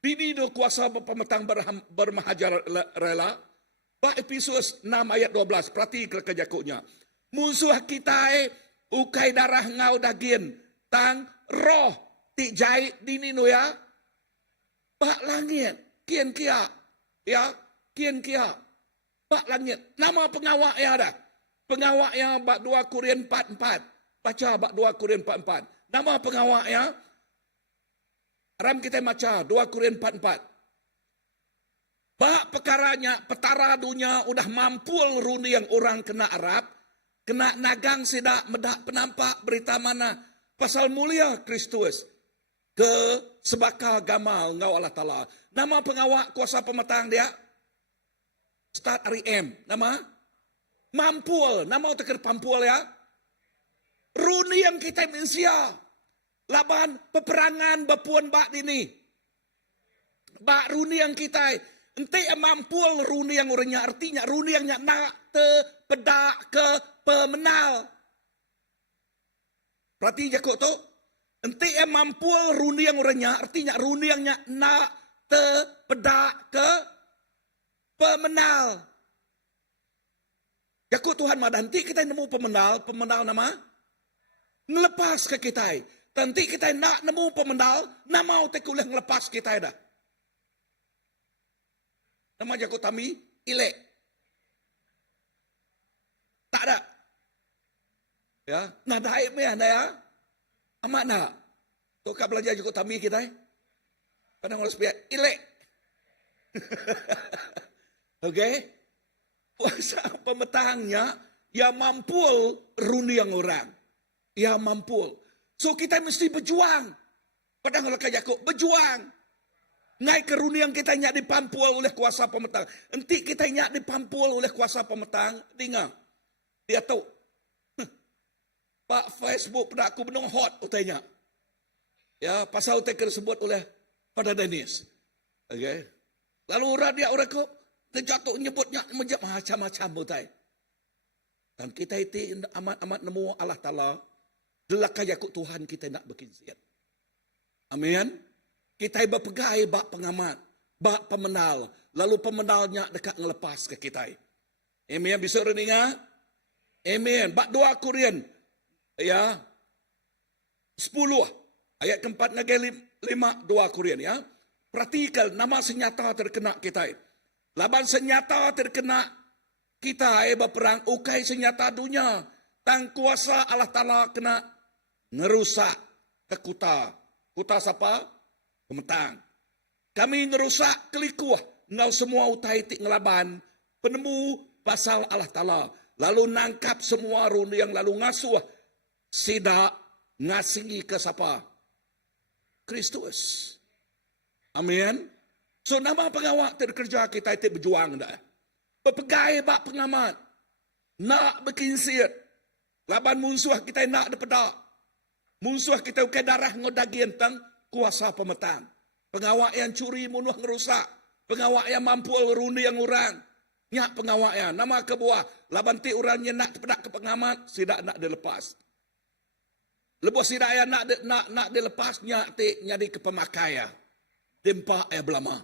Di kuasa pemetang bermahajar rela. Ba Efesus 6 ayat 12. Perhati kerja-kerjanya. Musuh kita ukai darah ngau daging. Tang roh ti jahit dini no ya. Bak langit. Kian kia. Ya. Kian kia. Bak langit. Nama pengawak ya dah. Pengawak ya bak 2 Korintus 4:4. Baca bak 2 Korintus 4:4. Nama pengawak ya. Ram kita baca 2 Korintus 4:4. Bak perkaranya petara dunia udah mampul runi yang orang kena Arab. Kena nagang sidak medak penampak berita mana. Pasal mulia Kristus. Ke sebaka gamal ngau Allah Ta'ala. Nama pengawak kuasa pemetang dia. Start hari M. Nama? Mampul. Nama tekir pampul ya. Runi yang kita mensia. Laban peperangan berpuan bak dini. Bak runi yang kita. Ente mampul runi yang orangnya. Artinya runi yang nak pedak ke pemenal. Berarti jakut tu. Ente mampul runi yang orangnya. Artinya runi yang nak pedak ke pemenal. Jakut Tuhan mah. Nanti kita nemu pemenal. Pemenal nama. Ngelepas ke kita. Nanti kita nak nemu pemenal. Nama kita boleh ngelepas kita dah. Nama jakut kami. Ilek. Tak ada. Ya, nah daik me anda ya. Amat nak. Tu kau belajar juga tami kita. Kadang harus biar ilek. Okey. Kuasa pemetangnya ya mampul runi yang orang. Ya mampul. So kita mesti berjuang. Padang kalau Yakub berjuang. Ngai ke runi yang kita nyak dipampul oleh kuasa pemetang. Enti kita nyak dipampul oleh kuasa pemetang. Dengar. Dia tahu. Pak Facebook pada aku benar hot utainya. Ya, pasal utai tersebut oleh pada Dennis. Okey. Lalu orang kok jatuh nyebutnya macam-macam utai. Dan kita itu amat nemu Allah Ta'ala. Delakah yakut Tuhan kita nak berkinsiat. Amin. Kita berpegai bak pengamat. Bak pemenal. Lalu pemenalnya dekat ngelepas ke kita. Amin. Bisa reningah? Amin. Bak 2 Korintus. Ya, 10 ayat keempat lagi 5 2 Korintus ya. Perhatikan nama senjata terkena kita. Laban senjata terkena kita berperang ukai senjata dunia. Tang kuasa Allah Ta'ala kena ngerusak ke kuta. Kuta siapa? Pemetang. Kami ngerusak kelikuah. Ngau semua utai tik ngelaban. Penemu pasal Allah Ta'ala. Lalu nangkap semua runi yang lalu ngasuh. Sidak ngasihi ke siapa? Kristus. Amin. So nama pengawak terkerja kita itu berjuang dah. Berpegai bak pengamat. Nak berkinsiat. Laban musuh kita nak depedak. Musuh kita ukai darah ngodagi tentang kuasa pemetang. Pengawak yang curi munuh ngerusak. Pengawak yang mampu runi yang orang. Nyak pengawak yang nama kebuah. Laban ti orangnya nak depedak ke pengamat. Sidak nak dilepas. Lepas si daya nak dilepasnya nyadi ke pemakaian. Dimpa belama.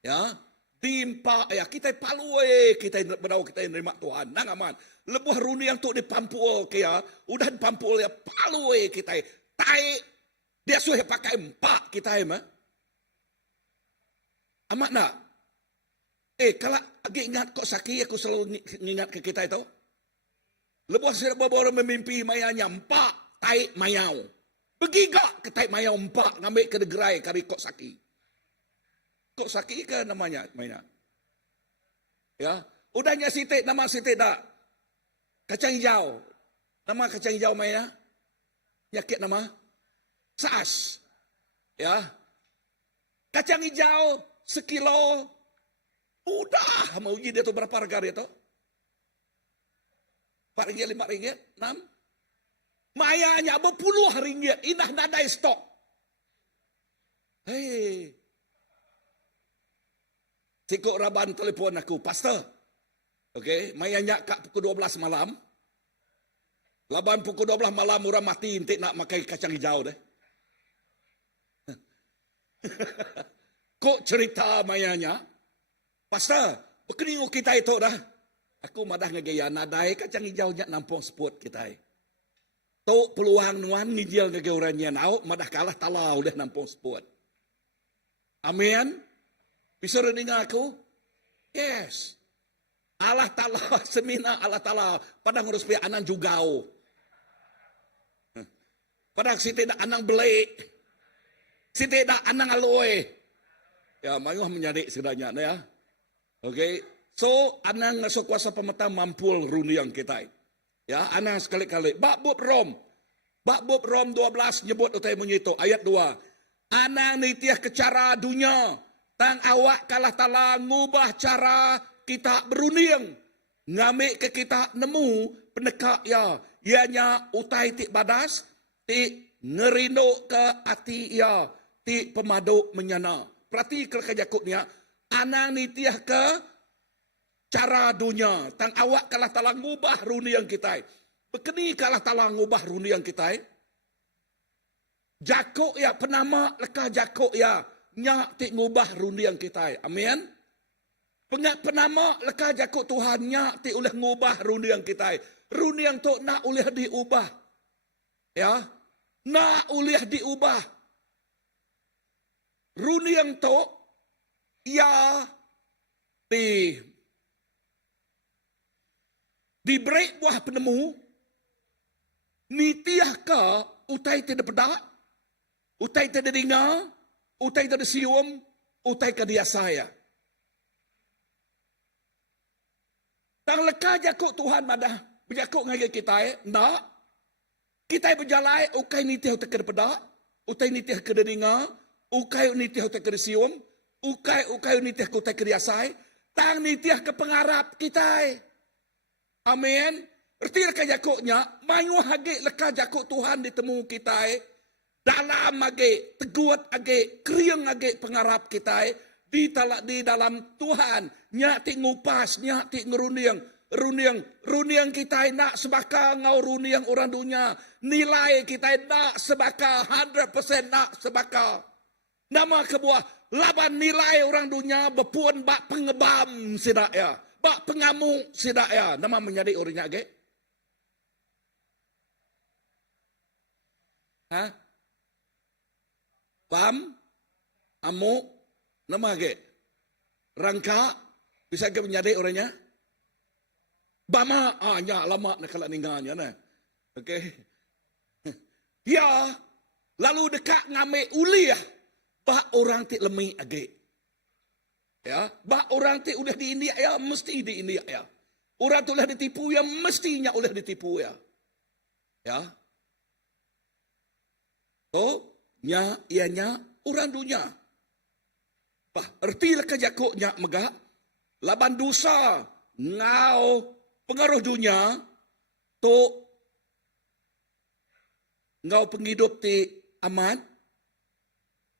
Ya. Dimpa kita palue kita berdoa kita nerima Tuhan. Nang aman. Lebuh runi yang tu dipampul kaya udah dipampul ya palue kita. Tai dia sudah pakai 4 kita mah. Amat nak. Kalau lagi ingat kok sakit aku selalu ingat ke kita itu. Lebuh si baru memimpi mayanya 4. Tai mayau. Begigak ke tai mayau 4. Ngambil ke degerai kari kok saki. Kok saki ke namanya? Mainnya. Ya. Udahnya sitik. Nama sitik dah. Kacang hijau. Nama kacang hijau mainnya. Nyakit nama. SARS. Ya. Kacang hijau. Sekilo. Udah. Mau uji dia tu berapa harga dia tu? RM4, RM5, RM6. mayanya berpuluh ringgit. Inah nadai stok. Hei. Sikut Raban telefon aku. Pastor. Okay. Mayanya kat pukul 12 malam. Laban pukul 12 malam orang mati. Nanti nak makan kacang hijau deh. Kok cerita mayanya? Pastor. Berkening kita itu dah. Aku madah ngegaya nadai kacang hijau nyak nampung seput kita. Tok peluang nuan ngijil ngegaya orangnya nau madah kalah talau dah nampung seput. Amin. Bisa dengar aku? Yes. Allah Ta'ala semina Allah Ta'ala padang harus pihak anang jugau. Padang si tidak anang belik. Si tidak anang aloy. Ya, mayuh menjadi sebenarnya ya. Okay. So, anang ngasok kuasa pemerintah mampul runiang kita. Ya, anang sekali-kali. Bab Rom 12 nyebut utai menyito. Ayat 2. Anang nitiah ke cara dunia. Tang awak kalah tala ngubah cara kita beruniang. Ngamik ke kita nemu pendekak ya. Ianya utai tik badas. Tik ngerindo ke hati ya. Tik pemaduk menyana. Perhati kerja-jakutnya. Anang nitiah ke cara dunia. Tang awak kalah talang ngubah runiang kita. Bekeni kalah talang ngubah runiang kita. Jakuk ya penama lekah jakuk ya. Nyak tik ngubah runiang kita. Amin. Penama lekah jakuk Tuhan nyak tik oleh ngubah runiang kita. Runiang tu nak oleh diubah. Ya. Nak oleh diubah. Runiang tu ya di break buah penemu, nitiah ka utai tidak pedak, utai tidak dengar, utai tidak sium, utai ka dia saya. Tang leka jakuk Tuhan madah, berjakuk ngagai kita, nak, kita berjalai, ukai nitiah utai kada pedak, utai nitiah kada dengar, ukai nitiah utai kada sium, ukai nitiah utai kada dia saya, tang nitiah ke pengarap kita. Amin. Erti leka jakuknya, mayu hage leka jakuk Tuhan ditemu kita. Dalam hage, teguat hage, kriang hage pengarap kita. Di dalam Tuhan, nyak tik ngupas, nyak tik ngeruniang. Runiang kita nak sebaka ngau runiang orang dunia. Nilai kita nak sebaka, 100% nak sebaka. Nama kebuah, laban nilai orang dunia berpuan bak pengebam sidak ya. Bak pengamuk sidak ya. Nama menjadi orangnya ke? Ha? Pam? Amuk? Nama ke? Rangka? Bisa ke menjadi orangnya? Bama? Ya lama nak kalak ningganya nah. Okey. Ya. Lalu dekat ngambil uliah. Bak orang tik lemih age. Ya, bah orang tu udah di India ya, mesti di India ya. Orang tu udah ditipu ya, mestinya udah ditipu ya. Ya. So, ianya orang dunia. Bah, ertilah kejakuknya megak. Laban dosa, ngau pengaruh dunia, tu ngau penghidup ti aman,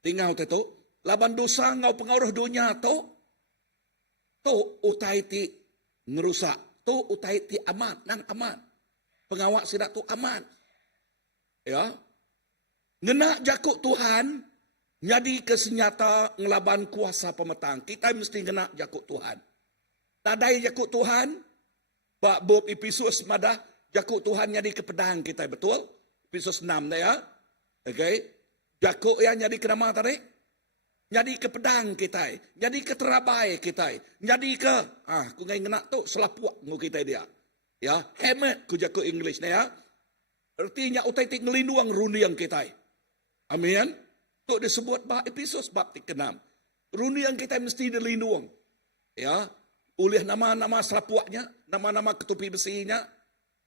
tinggal tu. Laban dosa ngau pengaruh dunia tu utai ti ngerusak. Tu utai ti aman, nang aman. Pengawak sidak tu aman. Ya. Ngena jakuk Tuhan, jadi kesenyata ngelaban kuasa pemetang. Kita mesti ngena jakuk Tuhan. Tadai jakuk Tuhan, bak bob Efesus madah, jakuk Tuhan jadi ke pedang kita, betul? Efesus 6 ya. Okay. Jakuk ya jadi ke nama tadi? Jadi ke pedang kita, jadi ke terabai kita, jadi ke, aku ngai ngenak tu selapuak ngu kita dia. Ya, hemat ku jaku English ni ya. Artinya utai tik ngelindung runiang kita. Amin. Tu disebut bah Efesus bab 6. Runiang kita mesti dilindung. Ya, oleh nama-nama selapuaknya, nama-nama ketupi besinya,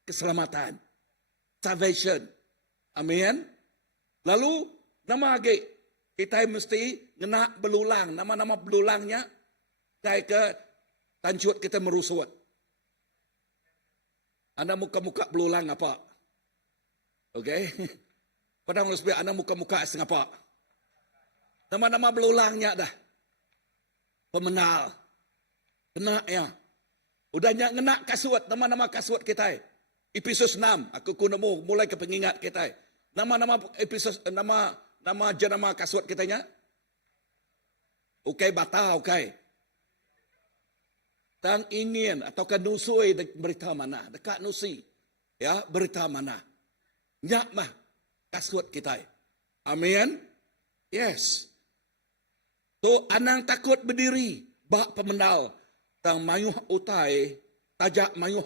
keselamatan, salvation. Amin. Lalu nama lagi. Kita mesti ngena belulang. Nama-nama belulangnya. Kayak ke tancut kita merusut. Anda muka-muka belulang apa? Okey. Padahal harus biar anak muka-muka sengapa. Nama-nama berulangnya dah. Pemenal. Kena ya. Udahnya ngena kasuat, nama-nama kasuat kita. Episode 6, aku nemu mulai ke pengingat kita. Nama-nama episode nama jenama kasuat kitanya. Okey bata, okey. Tang ingin atau nusui berita mana? Dekat nusi. Ya, berita mana? Nyak mah kasuat kita. Amin. Yes. So anang takut berdiri bak pemenal tang mayuh utai, tajak mayuh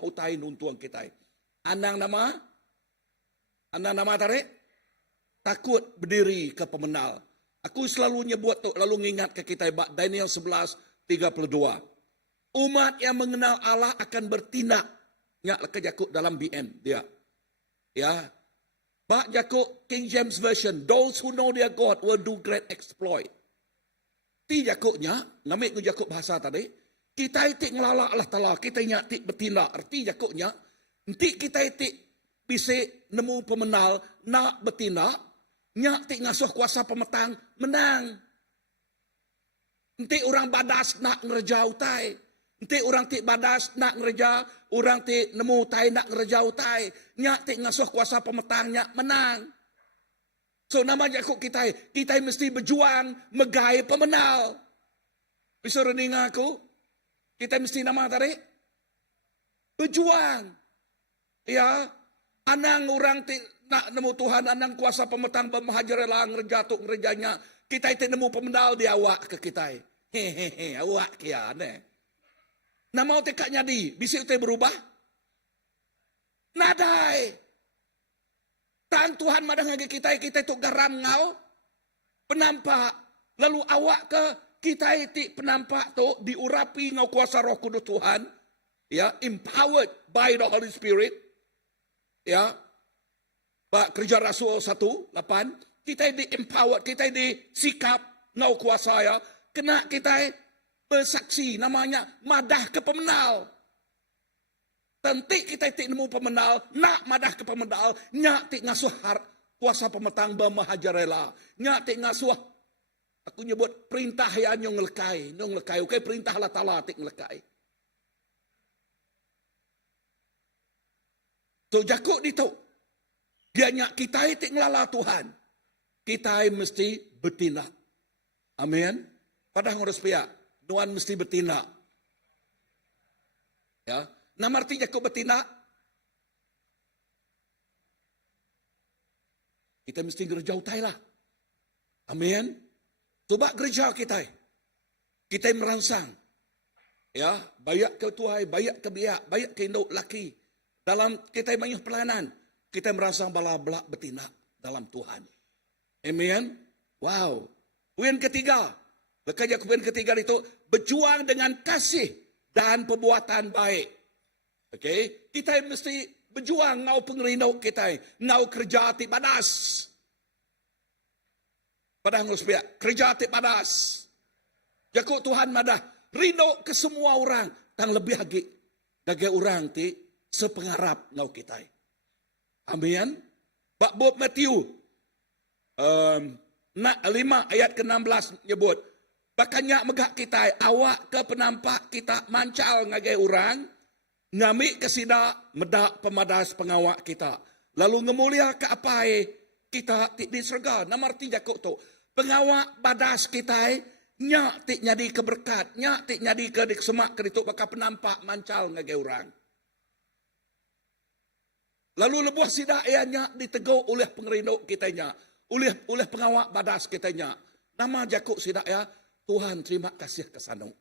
utai nuntuang kita. Anang nama tarik takut berdiri ke pemenal. Aku selalu nyebut tu, lalu ngingat ke kita bak Daniel 11:32. Umat yang mengenal Allah akan bertindak. Nyak leka jakuk dalam BN dia. Ya. Bak jakuk King James Version. Those who know their God will do great exploit. Ti jakuknya, ngamik ku jakuk bahasa tadi. Kita itik ngelala Allah Ta'ala. Kita nyak tik bertindak. Arti jakuknya. Nanti kita itik bisa nemu pemenal. Nak bertindak. Nyak tik ngasuh kuasa pemetang. Menang. Nanti orang badas nak ngerejau tai. Nanti orang tik badas nak ngerejau. Orang tik nemu tai nak ngerejau tai. Nyak tik ngasuh kuasa pemetangnya menang. So nama jakuk kita. Kita mesti berjuang megai pemenal. Bisa rening aku. Kita mesti nama tadi. Berjuang. Ya. Anang orang tik nak nemu Tuhan. Anang kuasa pemetang bermahajar elang ngerejatuk ngerejanya. Kita tik nemu pemenal dia awak ke kita. Hehehe, awak kia ne. Nah mau tekak nyadi, bisa utai berubah? Nadai. Tan Tuhan madang ngagi kita itu garam ngau. Penampak. Lalu awak ke kita itu penampak tu diurapi ngau kuasa Roh Kudus Tuhan. Ya, empowered by the Holy Spirit. Ya. Pak Kerja Rasul 1:8, kita di empowered, kita di sikap ngau kuasa ya. Kena kita bersaksi namanya madah ke pemenal. Tentu kita tik nemu pemenal, nak madah ke pemenal, nyak tik ngasuh kuasa pemetang bermahajarela. Nyak tik ngasuh, aku nyebut perintah yang nyong lekai. Okey, perintah Allah Ta'ala tik ngelekai. So jakuk itu, dia nyak kita tik ngelala Tuhan. Kita mesti bertindak. Amin. Padahal ngurus pihak, Tuhan mesti bertindak. Ya, nama artinya kau bertindak. Kita mesti gereja utai lah. Amin. Coba gereja kita. Kita merangsang. Ya, bayak ke tuai, bayak ke biak, bayak ke induk laki. Dalam kita banyak pelayanan, kita merangsang bala-bala bertindak dalam Tuhan. Amin. Wow. Poin ketiga. Bekerja kemudian ketiga itu berjuang dengan kasih dan perbuatan baik. Okey, kita mesti berjuang ngau pengerindau kita, ngau kerja ti badas. Padahal harus biar kerja ti badas. Jakuk Tuhan madah rindu ke semua orang, tang lebih lagi dage orang ti sepengarap ngau kita. Amin. Bab Bob Matthew 5 ayat ke-16 nyebut. Bakanya megak kita, awak ke penampak kita mancal ngagai orang, ngamik kesida medak pemadas pengawak kita. Lalu ngemulia ke apai kita tik di surga. Nama arti jakuk tu. Pengawak badas kita, nyak tik nyadi keberkat, nyak tik nyadi ke semak ke itu bakal penampak mancal ngagai orang. Lalu lebuh sida ianya ditegur oleh pengerinduk kitanya, oleh pengawak badas kitanya. Nama jakuk sida ya, Tuhan terima kasih kesanu.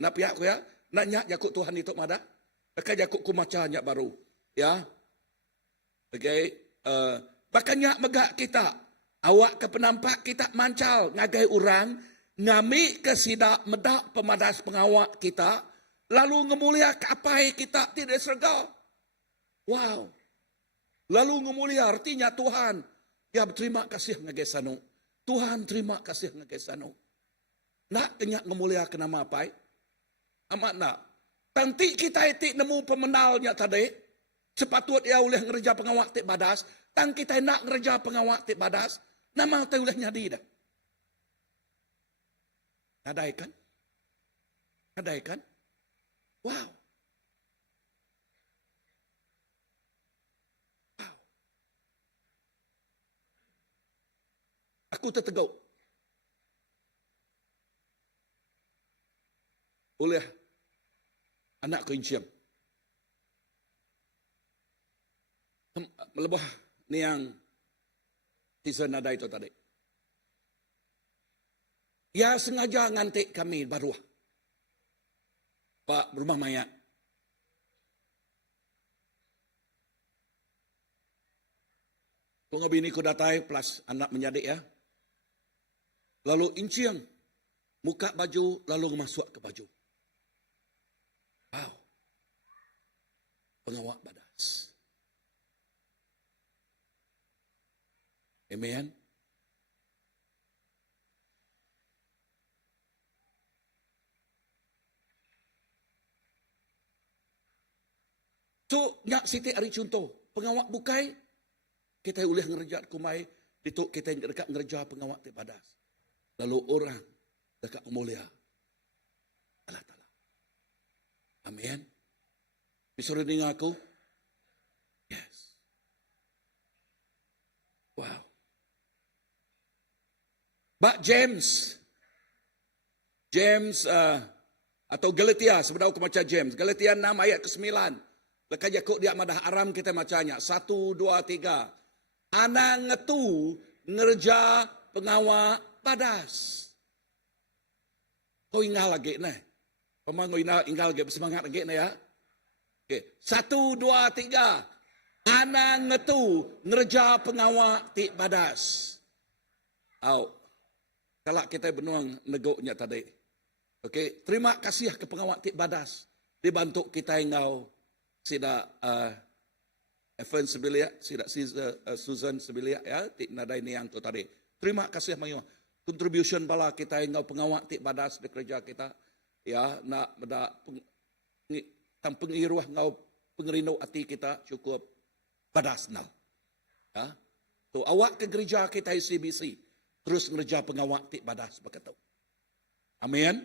Nak pihak ku ya, nak nyak jakuk Tuhan itu mada. Bakal jakuk ku maca nyak baru. Ya. Okey, bakal nyak megak kita. Awak ke penampak kita mancal ngagai orang, ngami ke sidak medak pemadas pengawak kita, lalu ngemulia ke apai kita tidak serga. Wow. Lalu ngemulia artinya Tuhan, ya berterima kasih ngagai sanu. Tuhan terima kasih ngagai sanu. Nak kenyak ngemulia ke nama apa? Amat nak. Tanti kita itik nemu pemenalnya tadi. Sepatut ia oleh ngerja pengawak ti badas, tang kita nak ngerja pengawak ti badas, nama kita oleh nyadi dah. Nadai kan? Nadai kan? Wow. Wow. Aku terteguk. Oleh anak kencing. Melebah ni yang teaser nada itu tadi. Ya sengaja ngantik kami baru. Pak rumah mayat. Kung bini ko datay plus anak menjadi ya. Lalu inciang muka baju lalu masuk ke baju. Wow. Pengawak badas. Amen. So, nyak siti ari contoh. Pengawak bukai, kita boleh ngerja kumai, dituk kita dekat ngerja pengawak ti badas. Lalu orang dekat mulia Allah Ta'ala. Amin. Bisa dengar aku? Yes. Wow. Bak James atau Galatia, sebenarnya aku baca James. Galatia 6 ayat ke-9. Lekas jakuk dia madah aram kita macanya. 1, 2, 3. Ana ngetu ngerja pengawak badas. Kau ingat lagi nih. Pemang kau ingat lagi bersemangat lagi nih ya. Okay. 1, 2, 3. Ana ngetu ngerja pengawak ti badas. Au. Kalau kita benuang negoknya tadi. Okey, terima kasih ke pengawak ti badas. Dibantu kita ingau sida Evan Sebilia, sida Susan Sebilia ya, ti nadai ni yang tu tadi. Terima kasih mayu. Contribution bala kita ingau pengawak ti badas di kerja kita. Ya, nak beda pengiruh ngau pengerino ati kita cukup badas nal. Ya. So awak ke gereja kita CBC. Terus ngerja pengawak ti badas begitu. Amin.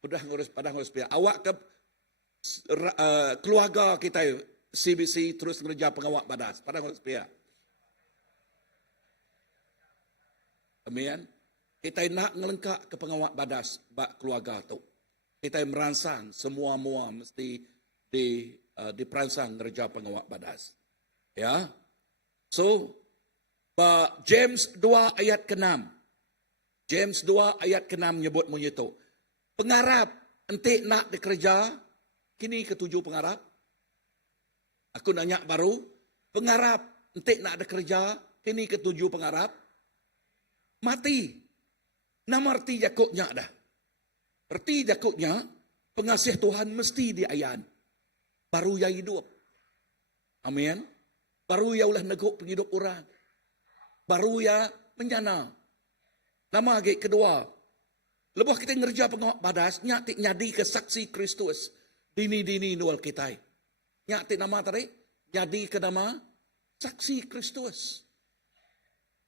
Padang ngurus pihak. Awak ke keluarga kita CBC terus ngerja pengawak badas. Padang ngurus pihak. Amin. Kita nak ngelengkak ke pengawak badas bak keluarga tu. Kita merangsang semua mesti diperangsang ngerja pengawak badas. Ya. So James 2 ayat ke-6. James 2 ayat ke-6 nyebut menyitu. Pengarap enti nak dikerja, kini ketujuh pengarap. Aku nanya baru, pengarap enti nak dikerja, kini ketujuh pengarap. Mati. Nama arti jakuknya dah. Arti jakuknya, pengasih Tuhan mesti diayan. Baru ya hidup. Amin. Baru ya ulah neguk penghidup orang. Baru ya menjana. Nama lagi kedua. Lepas kita ngerja pengawak badas, nyati nyadi ke saksi Kristus. Dini nual kita. Nyati nama tadi, nyadi ke nama saksi Kristus.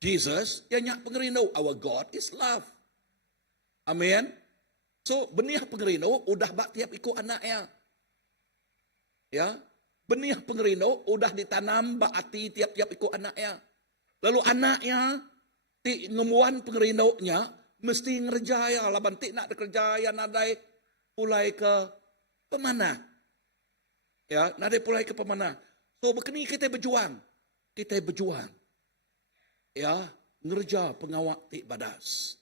Jesus, ya nyak pengerino. Our God is love. Amin. So, benih pengerino, udah bak tiap ikut anaknya. Ya. Benih pengerino, udah ditanam bak hati tiap-tiap ikut anaknya. Lalu anaknya, ti ngemuan pengerino-nya, mesti ngerjaya. Laban ti nak kerjaya nadai pulai ke pemanah. Ya, nadai pulai ke pemanah. So, begini kita berjuang. Kita berjuang. Ya, ngerja pengawak ti badas.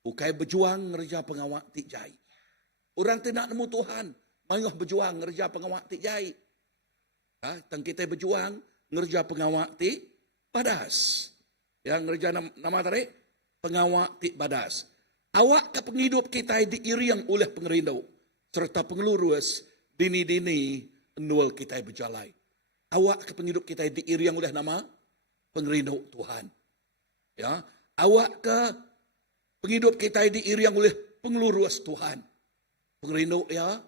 Bukai berjuang ngerja pengawak ti jai. Orang tidak nemu Tuhan. Mayuh berjuang ngerja pengawak ti jai. Ya, tang kita berjuang ngerja pengawak ti badas. Yang ngerja nama tadi, pengawak ti badas. Awak ke penghidup kita diiring oleh pengerindu. Serta pengelurus dini-dini nual kita berjalan. Awak ke penghidup kita diiring oleh nama pengerindu Tuhan. Ya, awak ke penghidup kita diiring oleh pengelurus Tuhan. Pengerindu ya,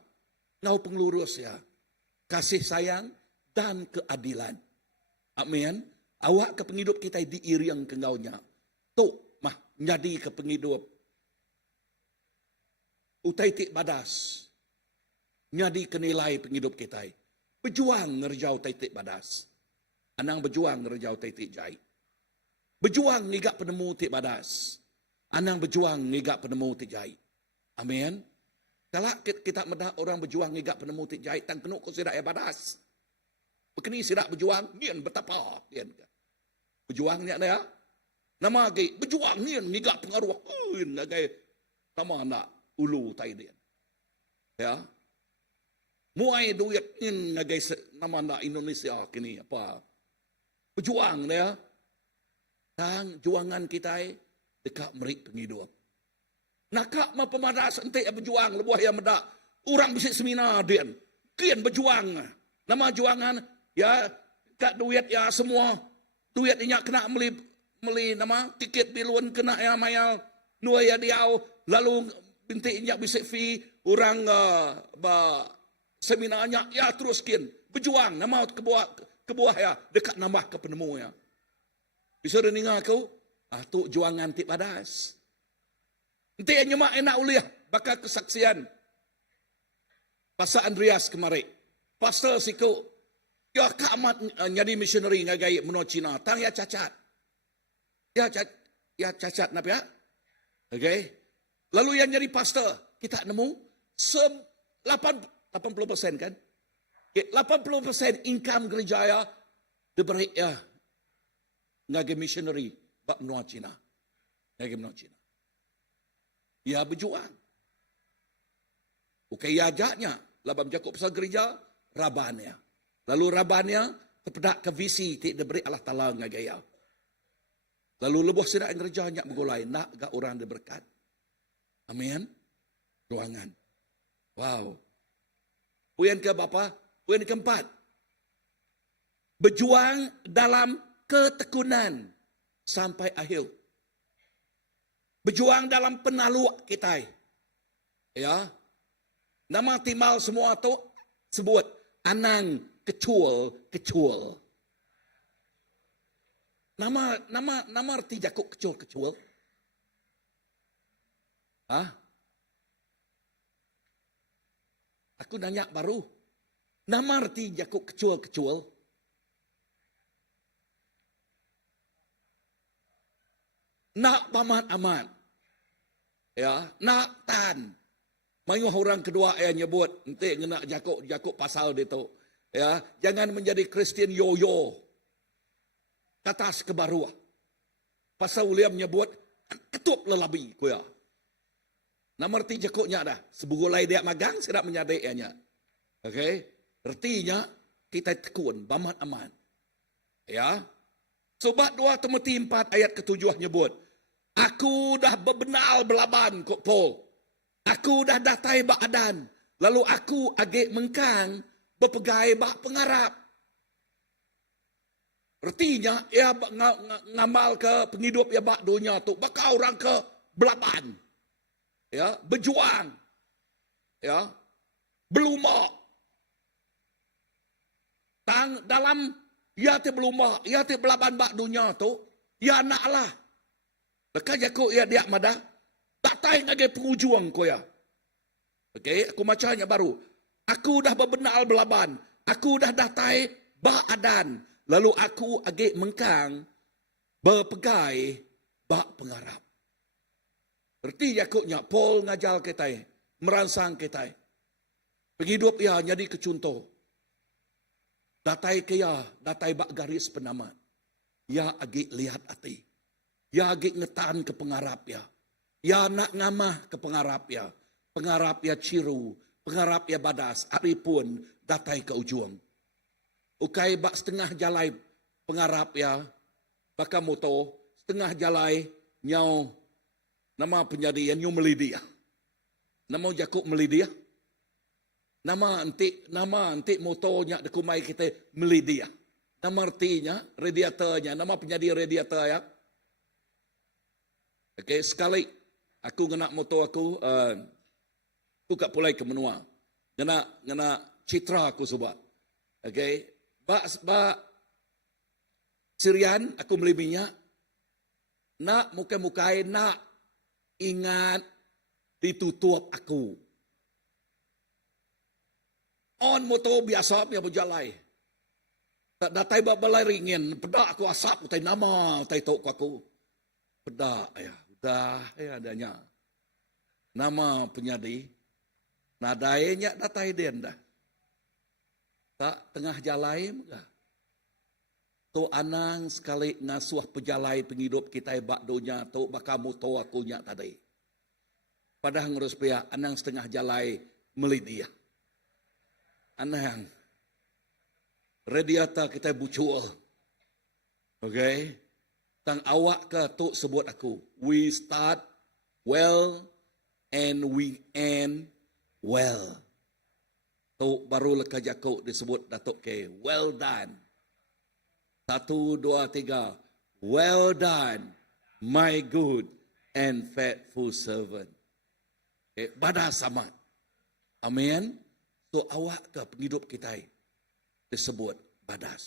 ngau pengelurus ya. Kasih sayang, dan keadilan. Amin. Awak ke penghidup kita diiring ke ngaunya. Tok mah jadi ke penghidup. Utai tik badas. Jadi ke nilai penghidup kita. Berjuang ngerjau utai tik badas. Anang berjuang ngerjau utai tik jai. Berjuang ngigak penemu tik badas. Anang berjuang ngigak penemu tik jai. Amin. Kalau kita medah orang berjuang ngigak penemu tik jai, tang kenuk ko sidak ya badas. Bekini sidak berjuang, nian betapa. Nian. Berjuang nian ya. Nama lagi, berjuang nian ngigak pengaruh. Lagi, nama nak ulu tai nian. Ya. Muai duit nian lagi nama nak Indonesia kini apa. Berjuang ya. Tang juangan kita dekat merik penghidup. Nakak ma pemadas entik berjuang lebuh yang medak. Orang bisik seminar dia. Kian berjuang. Nama juangan ya kat duit ya semua. Duit ini kena meli nama tiket biluan kena ya mayal nua ya diau lalu bintik inyak bisik fee orang seminarnya ya terus kian berjuang nama kebuah ya dekat nambah ke penemu ya. Bisa dengar kau? Tu juangan tik padas. Nanti yang nyemak enak uliah. Bakal kesaksian. Pastor Andreas kemari. Pastor siku. Ya kamat jadi missionary ngagai menua Cina. Tang ya cacat. Ya cacat napa ya? Okay. Lalu yang jadi pastor. Kita nemu. 80% kan? 80% income gereja ya. Diberi ya. Ngagai missionary. Bak menua Cina. Ngagai menua Cina. Ya berjuang. Bukai ajaknya. Labam Jakob pasal gereja, rabannya. Lalu rabannya, kepedak ke visi, tidak diberi Allah Ta'ala ngagaya. Lalu lebuh sidak yang gereja, nyak bergulai, nak gak orang diberkat. Amin. Ruangan. Wow. Puan ke bapa? Puan keempat. Berjuang dalam ketekunan sampai akhir. Berjuang dalam penalu kita. Ya. Nama timal semua tu sebut anang kecul. Nama arti jakuk kecul. Hah? Aku nanya baru. Nama arti jakuk kecul. Nak paman aman. Ya, nak tan. Mayuh orang kedua yang nyebut, nanti ngena jakuk pasal dia tu. Ya, jangan menjadi Kristian yo-yo. Katas kebaruah. Pasal William nyebut, ketup lelabi kuya. Nama arti jakuknya dah. Sebugulai dia magang, sedap menyadainya. Okay. Artinya, kita tekun, baman aman. Ya. Sobat 2 Timotius 4 ayat ke-7 nyebut, aku dah bebenal belaban kok Paul. Aku dah datai bak adan. Lalu aku agak mengkang berpegai bak pengarap. Artinya, ia ngamal ke penghidup ya bak dunia tu. Baka orang ke belaban. Ya, berjuang. Ya, belumak. Dalam ya te belumak, ya te belaban bak dunia tu, ya naklah. Lekas jakuk ya dia madah. Tak tahu ngagai pengujuang ko ya. Okey, aku macamnya baru. Aku dah berbenal belaban. Aku dah datai bak adan. Lalu aku agak mengkang berpegai bak pengarap. Erti jakuknya Paul ngajar kita, merangsang kita. Penghidup ya jadi kecontoh. Datai kaya, datai bak garis penama. Ya agak lihat hati. Ya agak ngetan ke pengarap ya. Ya nak ngamah ke pengarap ya. Pengarap ya ciru. Pengarap ya badas. Hari pun datai ke ujung. Ukai bak setengah jalai pengarap ya. Baka moto. Setengah jalai nyau. Nama penjadian nyu melidia. Nama jakuk melidia. Nama antik motonya dekumai kita melidia. Nama artinya, radiatornya. Nama penjadi radiator ya. Okey, sekali aku ngenak motor aku kat pulai ke menua. Ngena citra aku sobat. Okey, Bak Sirian, aku beli minyak. Nak muka-mukai, nak ingat ditutup aku. On motor biasa punya berjalai. Tak datai balai ringin. Pedak aku asap, utai nama, utai tok aku. Pedak, ya. Udah, ya adanya. Nama penyadi. Nadainya datai den dah. Tak tengah jalai enggak. Tu anang sekali ngasuh pejalai penghidup kita bak donya tu bakal muto aku nya tadi. Padahal ngurus pihak anang setengah jalai melidia. Anang radiata kita bucul. Okay? Tang awak ke tu sebut aku. We start well and we end well. Tu baru lekas aku disebut Datuk K. Well done. 1, 2, 3. Well done, my good and faithful servant. Okay, badas sama. Amin. So awak ke penghidup kita disebut badas.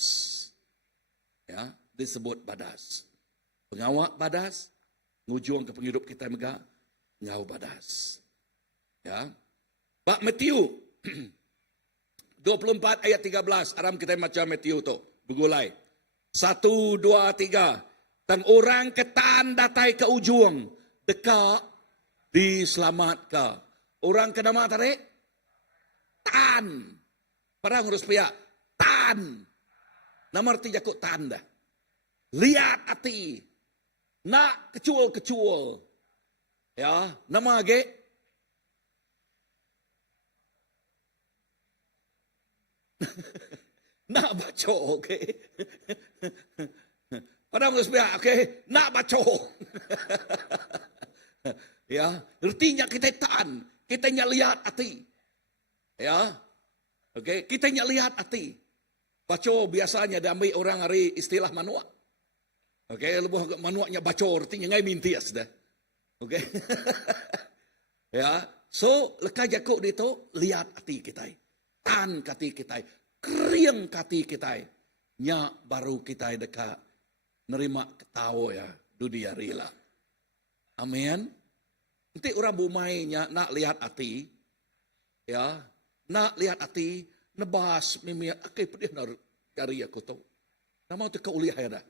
Ya, disebut badas. Pengawak badas, ngujung ke penghidup kita mega ngau badas. Ya. Bak Matthew 24 ayat 13, aram kita macam Matthew tu, bergulai. 1, 2, 3. Tang orang ketan datai ke ujung, dekat diselamatkan. Orang ke nama tarik? Tan. Padahal harus pihak. Tan. Nama arti jakut tan dah. Lihat hati. Nak kecul-kecul. Ya, nama age. Nak baca, okey. Padahal harus pihak, okey. Nak baca. Ya, artinya kita tan. Kita lihat hati. Ya. Okey, kita lihat hati. Baca biasanya diambil orang hari istilah manuak. Okey, lebih manuaknya baca artinya ngai mintias dah. Okey. Ya, so lekas jakuk itu lihat hati kita. Tan hati kita. Kering hati kita. Nya baru kita dekat nerima ketawa ya dunia rila. Amin. Nanti orang bumainya nak lihat hati. Ya, nak lihat hati, nebas mimi akai pedih cari aku tu. Nama tu kauliah ya dah.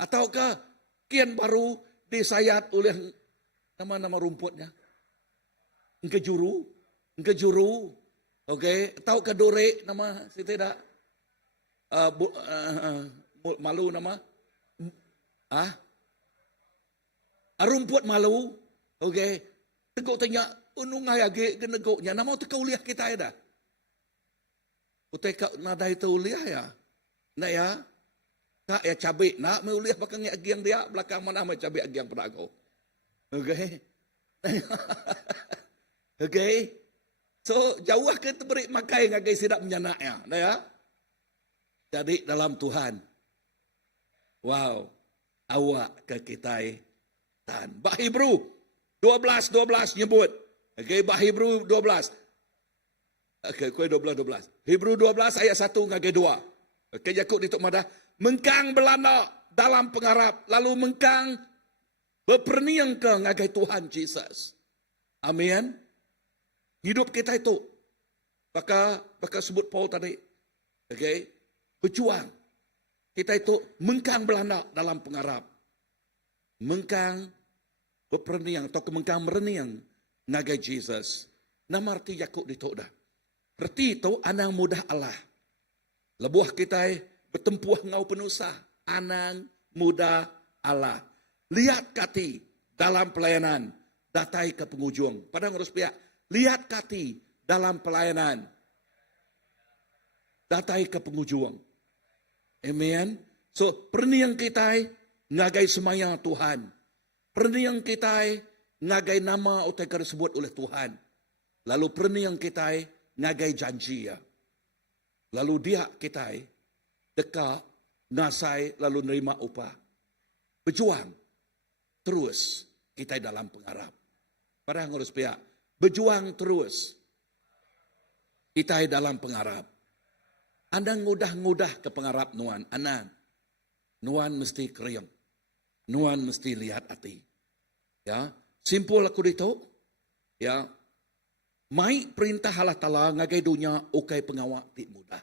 Ataukah kian baru disayat oleh nama-nama rumputnya? Engkejuru, okey, tahu ke dore nama si tidak malu nama? Rumput malu, okey. Teguk tanya unungai age genegoknya nama tu kauliah kita ya dah. Utai kau nada itu uliah ya. Nak ya. Kak ya cabai nak meuliah bakang ya agiang dia belakang mana mai cabai agiang pada aku. Okey. Okey. So jauh ke beri makai ngagai sidap menyanaknya. Nah ya. Jadi dalam Tuhan. Wow. Awak ke kita tan. Bah Hebrew 12 nyebut. Okey, bah Hebrew 12. Okey, kue 12. Hebrew 12 ayat 1 ngagai 2. Okey, Yakub dituk madah. Mengkang belana dalam pengharap. Lalu mengkang berperniang ke ngagai Tuhan Jesus. Amin. Hidup kita itu. Baka sebut Paul tadi. Okey. Berjuang. Kita itu mengkang belana dalam pengharap. Mengkang berperniang atau mengkang mereniang ngagai Jesus. Nama arti Yakub dituk dah. Arti itu anang mudah Allah. Lebuh kita bertempuh ngau penusah. Anang mudah Allah. Lihat kati dalam pelayanan. Datai ke penghujung. Padahal harus pihak. Lihat kati dalam pelayanan. Datai ke penghujung. Amen. So, perniang kita ngagai semaya Tuhan. Perniang kita ngagai nama utai disebut oleh Tuhan. Lalu perniang kita ngagai janji ya. Lalu dia kita dekat ngasai lalu nerima upah. Berjuang terus kita dalam pengharap. Padahal harus pihak. Berjuang terus kita dalam pengharap. Anang ngudah-ngudah ke pengarap nuan. Anang. Nuan mesti kriang. Nuan mesti lihat hati. Ya. Simpul aku dito. Ya. Mai perintah Allah Ta'ala ngagai dunia ukai pengawak ti mudah.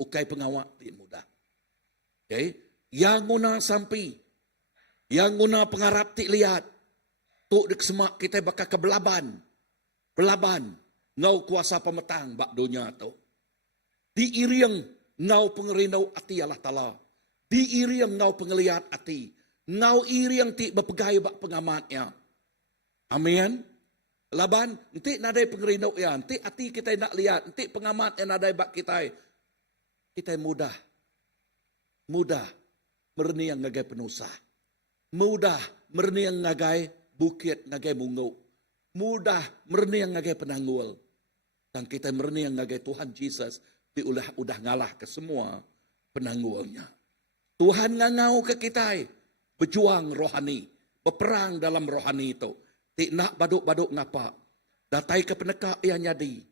Ukai pengawak ti mudah. Okay. Yang guna sampai. Yang guna pengarap ti lihat. Tuk dek semak kita bakal kebelaban. Belaban. Ngau kuasa pemetang bak dunia tu. Diiriang ngau pengerindau ati Allah Ta'ala. Diiriang ngau pengeliat ati. Ngau iriang ti berpegai bak pengamatnya. Amin. Laban, nanti nadai pengerindau ya. Nanti ati kita nak lihat. Nanti pengamat yang nadai bak kita. Kita mudah. Mudah. Merni yang ngagai penusah. Mudah. Merni yang ngagai bukit, ngagai mungu. Mudah. Merni yang ngagai penanggul. Dan kita merni yang ngagai Tuhan Yesus. Udah ngalah ke semua penanggulnya. Tuhan ngangau ke kita. Berjuang rohani. Berperang dalam rohani itu. Tik nak baduk-baduk ngapa. Datai ke peneka yang jadi.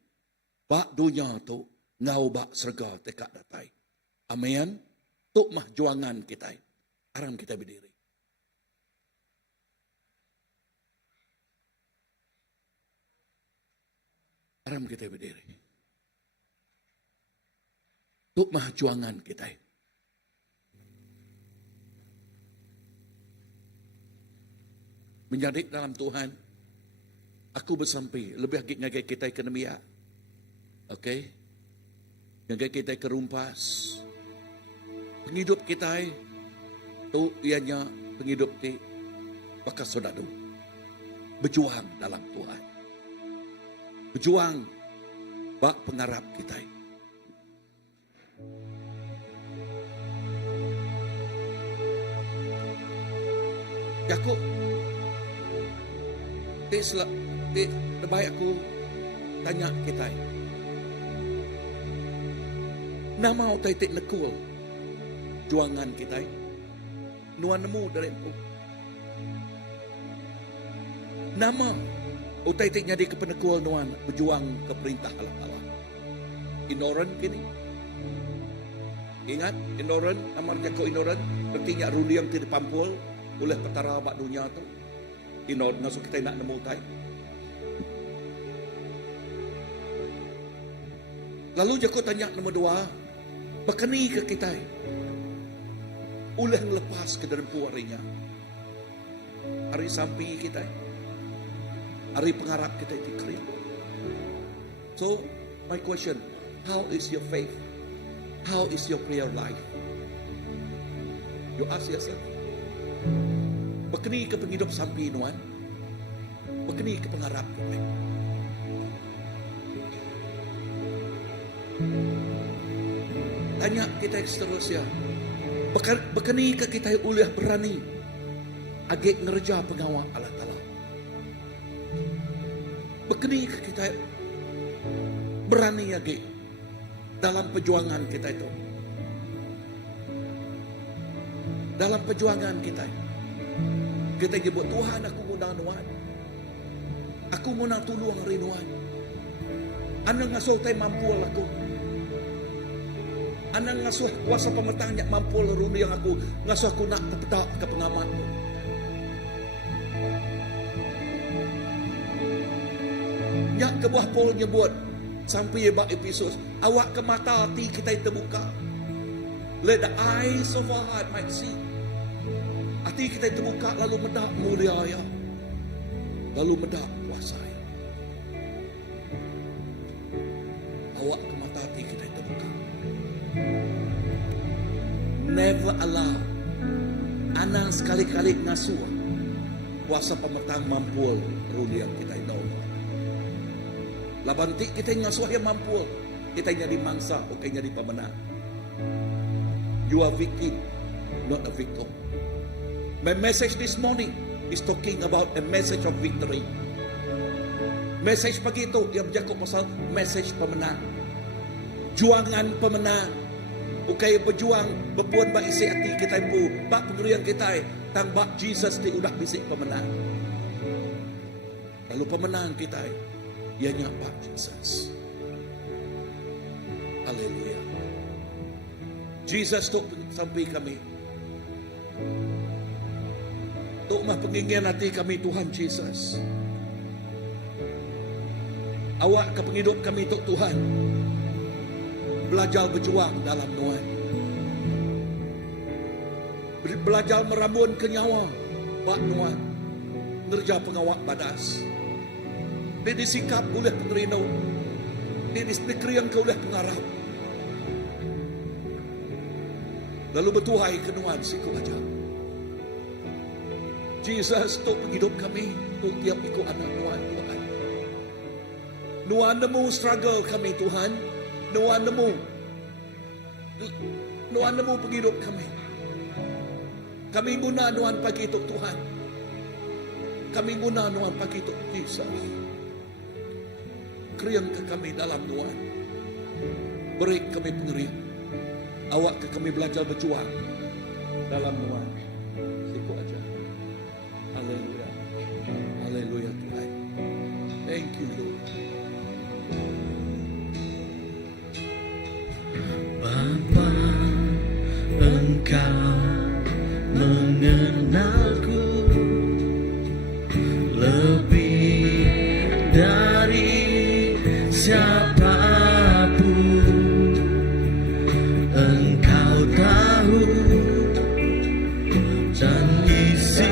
Bak dunia tu. Ngau bak serga tekak datai. Amin. Tuk mah juangan kita. Aram kita berdiri. Aram kita berdiri. Tuk mah juangan kita. Menjadi dalam Tuhan. Aku bersampai. Lebih lagi ngagai kita ke nemia. Okay. Ngagai kita ke rumpas. Penghidup kita. Tu ianya penghidup ti. Bakal sodadu. Berjuang dalam Tuhan. Berjuang. Bak pengarap kita. Yakub. Lebih aku tanya kita. Nama utai tik nekul. Juangan kita. Nuan nemu dari itu. Nama utai tik nyadi ke penekul nuan. Berjuang ke perintah Allah Ta'ala. Inoran kini. Ingat, inoran. Amarnya kau inoran. Berarti rudi yang tidak pampul. Oleh petara bak dunia tu. Inod ngasuh kita nak nemu tay. Lalu aku tanya nombor 2. Berkeni ke kita. Oleh ngelepas ke dalam puarinya. Hari sampai kita. Hari pengharap kita dikering. So, my question. How is your faith? How is your prayer life? You ask yourself. Berkeni ke penghidup sampai nuan. Berkeni ke pengharap. Tanya kita seterusnya. Berkeni ke kita uliah berani. Agak ngerja pengawal Allah Ta'ala. Berkeni ke kita berani agak. Dalam perjuangan kita itu. Dalam perjuangan kita. Kita nyebut, Tuhan aku mau nuan. Aku mau tolong hari nuan. Anang ngasuh tay mampu aku. Anang ngasuh kuasa pemetangnya mampu rumi yang aku. Ngasuh aku nak terpedak ke pengamatku. Nyak ke buah pol nyebut. Sampai bak episod. Awak ke mata hati kita terbuka. Let the eyes of our heart might see. Hati kita terbuka lalu medak mulia ya. Lalu medak kuasa ya. Awak ke mata hati kita terbuka. Never allow anang sekali-kali ngasuh kuasa pemetang mampu ruli yang kita tahu. Labanti kita ngasuh yang mampu. Kita jadi mangsa, oke jadi pemenang. You are victim, not a victim. My message this morning is talking about a message of victory. Message pagi itu yang berjaku pasal message pemenang. Juangan pemenang. Ukay berjuang berpuan bak isi hati kita ibu, bak pengerian kita tang bak Jesus di udah bisik pemenang. Lalu pemenang kita ianya bak Jesus. Haleluya. Jesus, tok sampai kami. Tok mah pengingin hati kami Tuhan Jesus. Awak ke penghidup kami tok Tuhan. Belajar berjuang dalam Tuhan. Belajar merambun ke nyawa bak Tuhan. Nerja pengawak badas. Dia disikap oleh pengerino. Dia dikeriang ke oleh pengarap. Lalu bertuhai ke Tuhan siku aja. Jesus, tok penghidup kami. Tok tiap ikut anak Tuhan Tuhan. Nuan nemu struggle kami Tuhan. Nuan nemu penghidup kami. Kami guna Nuan pagi itu Tuhan. Kami guna Nuan pagi itu Jesus. Kriang ke kami dalam Nuan. Beri kami pengerian. Awak ke kami belajar berjuang dalam Nuan. Siku aja. Haleluya. Haleluya Tuhan. Thank you Lord. Bapa, Engkau mengenalku lebih dari siapapun. Engkau tahu dan isi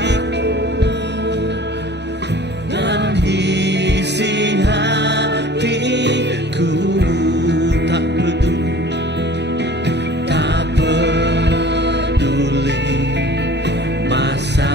hatiku. Tak peduli masa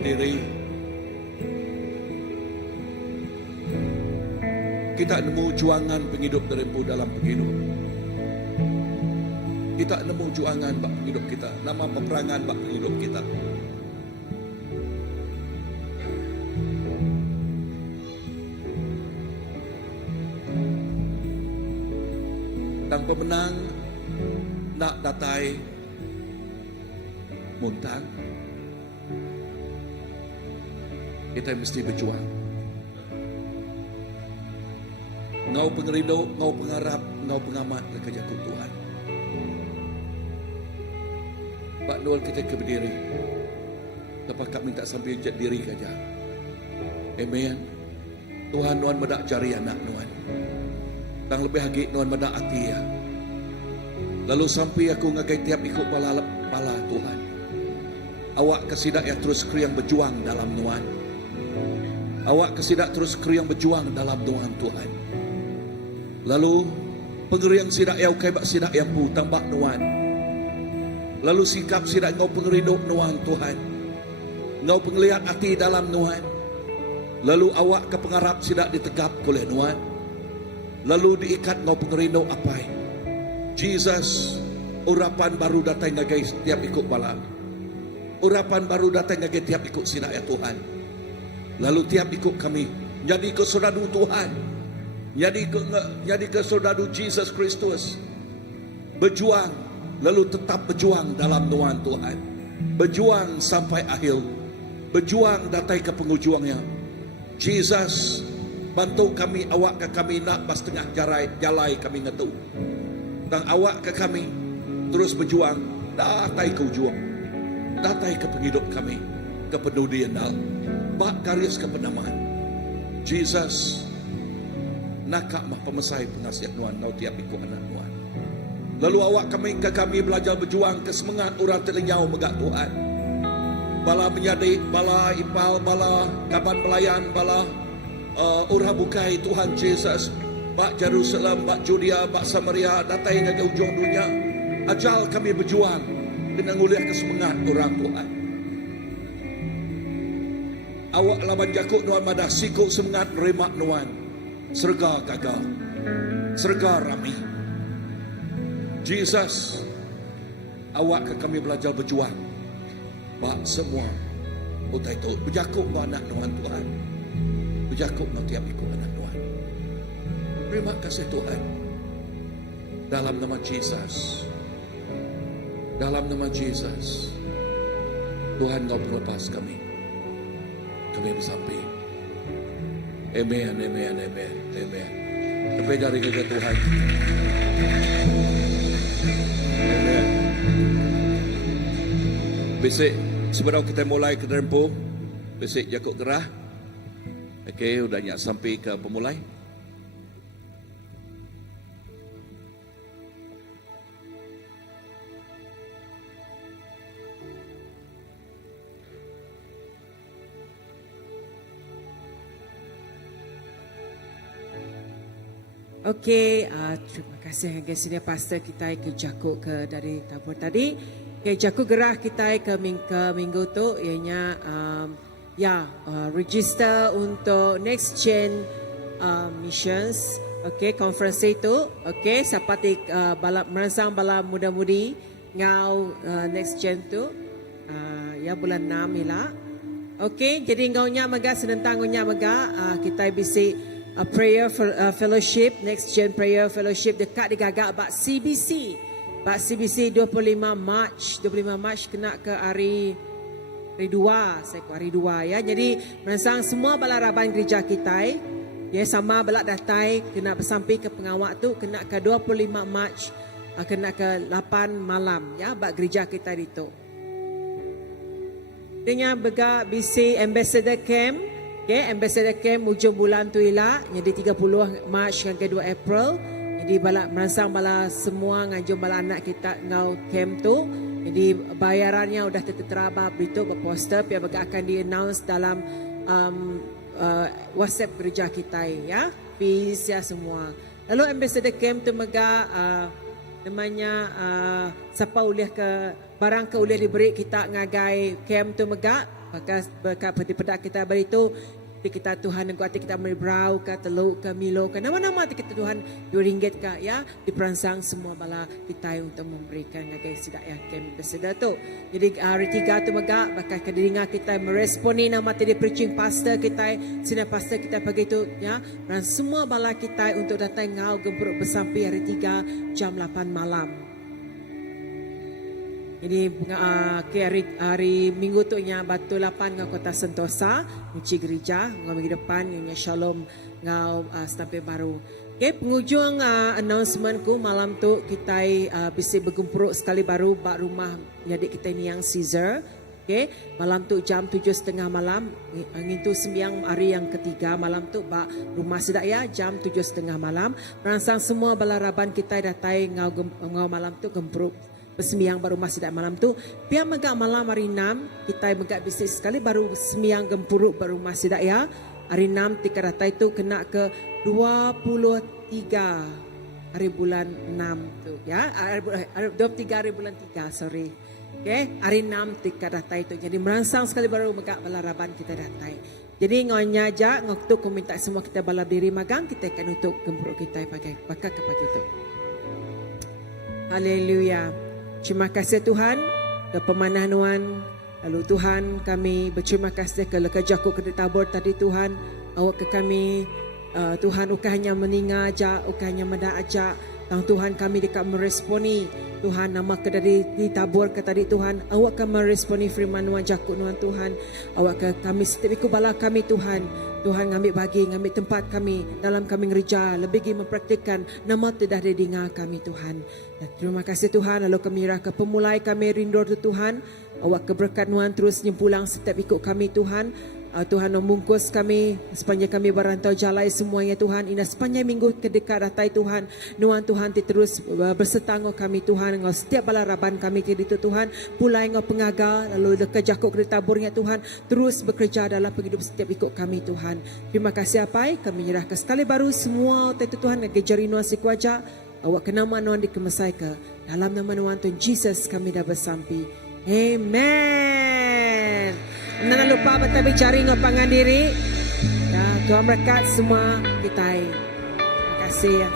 berdiri. Kita nemu juangan penghidup derempu dalam penghidup. Kita nemu juangan bak penghidup kita. Nama peperangan bak penghidup kita. Dan pemenang nak datai muntang. Kita mesti berjuang. Ngau pengerido, ngau pengarap, ngau pengamat kerja Tuhan. Pak Noel kita ke berdiri. Lepas kak minta sampai jat diri saja. Amen. Tuhan Nuan medak cari anak Nuan. Dan lebih lagi Nuan medak hati ya. Lalu sampai aku ngagai tiap ikut pala Tuhan. Awak kesidak ya terus kriang berjuang dalam Nuan. Awak kesidak terus kriang berjuang dalam Nuan Tuhan. Lalu pengeriang sidak ya ukai bak sidak yang pu tambak Nuan. Lalu sikap sidak ngau pengeriduk Nuan Tuhan. Ngau penglihat hati dalam Nuan. Lalu awak ke pengarap sidak ditegap oleh Nuan. Lalu diikat ngau pengeriduk apai. Jesus, urapan baru datang ngagai tiap ikut bala. Urapan baru datang ngagai tiap ikut sidak ya Tuhan. Lalu tiap ikut kami jadi ke saudara Tuhan. Jadi ke saudara Jesus Kristus. Berjuang, lalu tetap berjuang dalam Nuan Tuhan. Berjuang sampai akhir. Berjuang datai ke penghujungnya. Jesus, bantu kami, awak ke kami nak pas tengah jalai kami ngetu. Dan awak ke kami terus berjuang datai ke ujung. Datai ke penghidup kami, ke penudian dal. Bak karyas ke penamaan. Jesus, nakak mah pemesai pengasihat Nuan, nau tiap ikut anak Nuan. Lalu awak kami belajar berjuang ke semangat orang terlenyau megak Tuhan. Bala menyadi, bala ipal, bala kaban pelayan, bala orang bukai Tuhan Jesus. Bak Jerusalem, bak Judea, bak Samaria, datai ke ujung dunia. Ajal kami berjuang dengan nguliah ke semangat orang Tuhan. Awak laban jakuk Nuan madah sikuk semangat remak Nuan. Serga gagal, serga rami. Jesus, awak ke kami belajar berjuang. Bak semua utai tu berjakuk no anak Nuan Tuhan. Berjakuk no tiap ikut anak Nuan. Terima kasih Tuhan. Dalam nama Jesus. Dalam nama Jesus. Tuhan kau berlepas kami. Kami bersampai. Amen, amen, amen, amen. Sampai dari kerja Tuhan. Amen. Besok sebelum kita mulai ke derempu, besok jakuk gerah. Okey, udah nyak sampai ke pemulai. Okey, terima kasih senior pastor kita ke jakuk ke dari tabur tadi. Okay, jakuk gerah kita ke minggu tu ianya register untuk next gen missions. Okey, conference itu. Okey, seperti balap merangsang bala muda-mudi ngau next gen tu bulan 6 ila. Okey, jadi ngaunya maga senentang ngaunya maga kita bisi prayer fellowship, next gen prayer fellowship dekat digagak bak CBC. Bak CBC 25 March kena ke hari 2, saya ku hari 2 ya. Jadi merangsang semua balaraban gereja kita ya sama balak datai kena bersampai ke pengawak tu kena ke 25 March kena ke 8 malam ya bak gereja kita itu. Dengan bega BC Ambassador Camp. Okay, Ambassador Camp ujung bulan tu ialah jadi 30 Mac hingga 2 April. Jadi bala merangsang bala semua ngajum bala anak kita ngau camp tu. Jadi bayarannya sudah tertera berita berposter yang akan di-announce dalam WhatsApp gereja kita ya. Fees ya semua. Lalu Ambassador Camp tu mega namanya siapa uliah ke barang ke uliah diberi kita ngagai camp tu mega berkat peti pedak kita beri tu kita Tuhan yang kuat kita beri berau ke teluk ke milo ke nama-nama kita Tuhan RM2 ke ya diperansang semua bala kita untuk memberikan ngagai sidak ya kem berseda tu. Jadi hari 3 tu megak bakal kedengar kita meresponi nama tadi preaching pastor kita sini pastor kita pagi tu ya dan semua bala kita untuk datang ngau gempuruk bersampai hari 3 jam 8 malam. Ini hari Minggu tu nya batu 8 ngau kota Sentosa, kunci gereja ngau minggu depan nya Shalom ngau sampai baru. Okay, penghujung announcement ku malam tu kita bisa bergempuruk sekali baru bak rumah nyadik kita ni yang Caesar. Okay, malam tu jam 7.30 malam ngintu sembiang hari yang ketiga malam tu bak rumah sedak ya jam 7.30 malam. Merangsang semua balaraban kita datai ngau malam tu gempuruk sembiang baru masih dak malam tu biar megak malam hari 6 kita megak bisnis sekali baru sembiang gempuruk baru masih dak ya hari 6 tika datai tu kena ke 23 hari bulan 6 tu ya 23 hari bulan 3 sorry okay hari 6 tika datai tu jadi merangsang sekali baru megak balaraban kita datai jadi ngonya aja ngoktu ku minta semua kita balap diri magang kita akan untuk gempuruk kita pakai bakal ke pagi tu haleluya. Terima kasih Tuhan ke pemanah Nuan. Lalu Tuhan kami berterima kasih ke Lekajaku Kedai Tabor tadi Tuhan. Awak ke kami Tuhan ukahnya meninga aja, ukahnya menda aja. Tang Tuhan kami dekat meresponi Tuhan nama kedai ditabur ke tadi Tuhan. Awak akan meresponi firman Nuan Jakuk Nuan Tuhan. Awak ke kami setiap ikut bala kami Tuhan. Tuhan ngambil bagi, ngambil tempat kami dalam kami ngerja, lebih mempraktikkan nama tidak didengar kami Tuhan. Dan terima kasih Tuhan, lalu kami rah ke pemulai kami rindu tu Tuhan. Awak keberkat Nuan terus nyempulang setiap ikut kami Tuhan. Tuhan membungkus kami sepanjang kami berantau jalai semuanya Tuhan. Ina sepanjang minggu kedekat datai Tuhan. Nuan Tuhan terus berserta kami Tuhan. Ngau setiap balaraban kami ke itu Tuhan. Pulai ngau pengaga lalu dekat jakuk kereta taburnya Tuhan. Terus bekerja dalam penghidup setiap ikut kami Tuhan. Terima kasih apai kami nyerahkan sekali baru semua itu Tuhan ngejari Nuan si kuaja. Awak ke nama Nuan dikemesai ke dalam nama Nuan Tuhan Jesus kami dah bersampi. Amen. Jangan lupa bertabi cari ngopangan diri. Ya, Tuhan berkat semua kita. Terima kasih ya.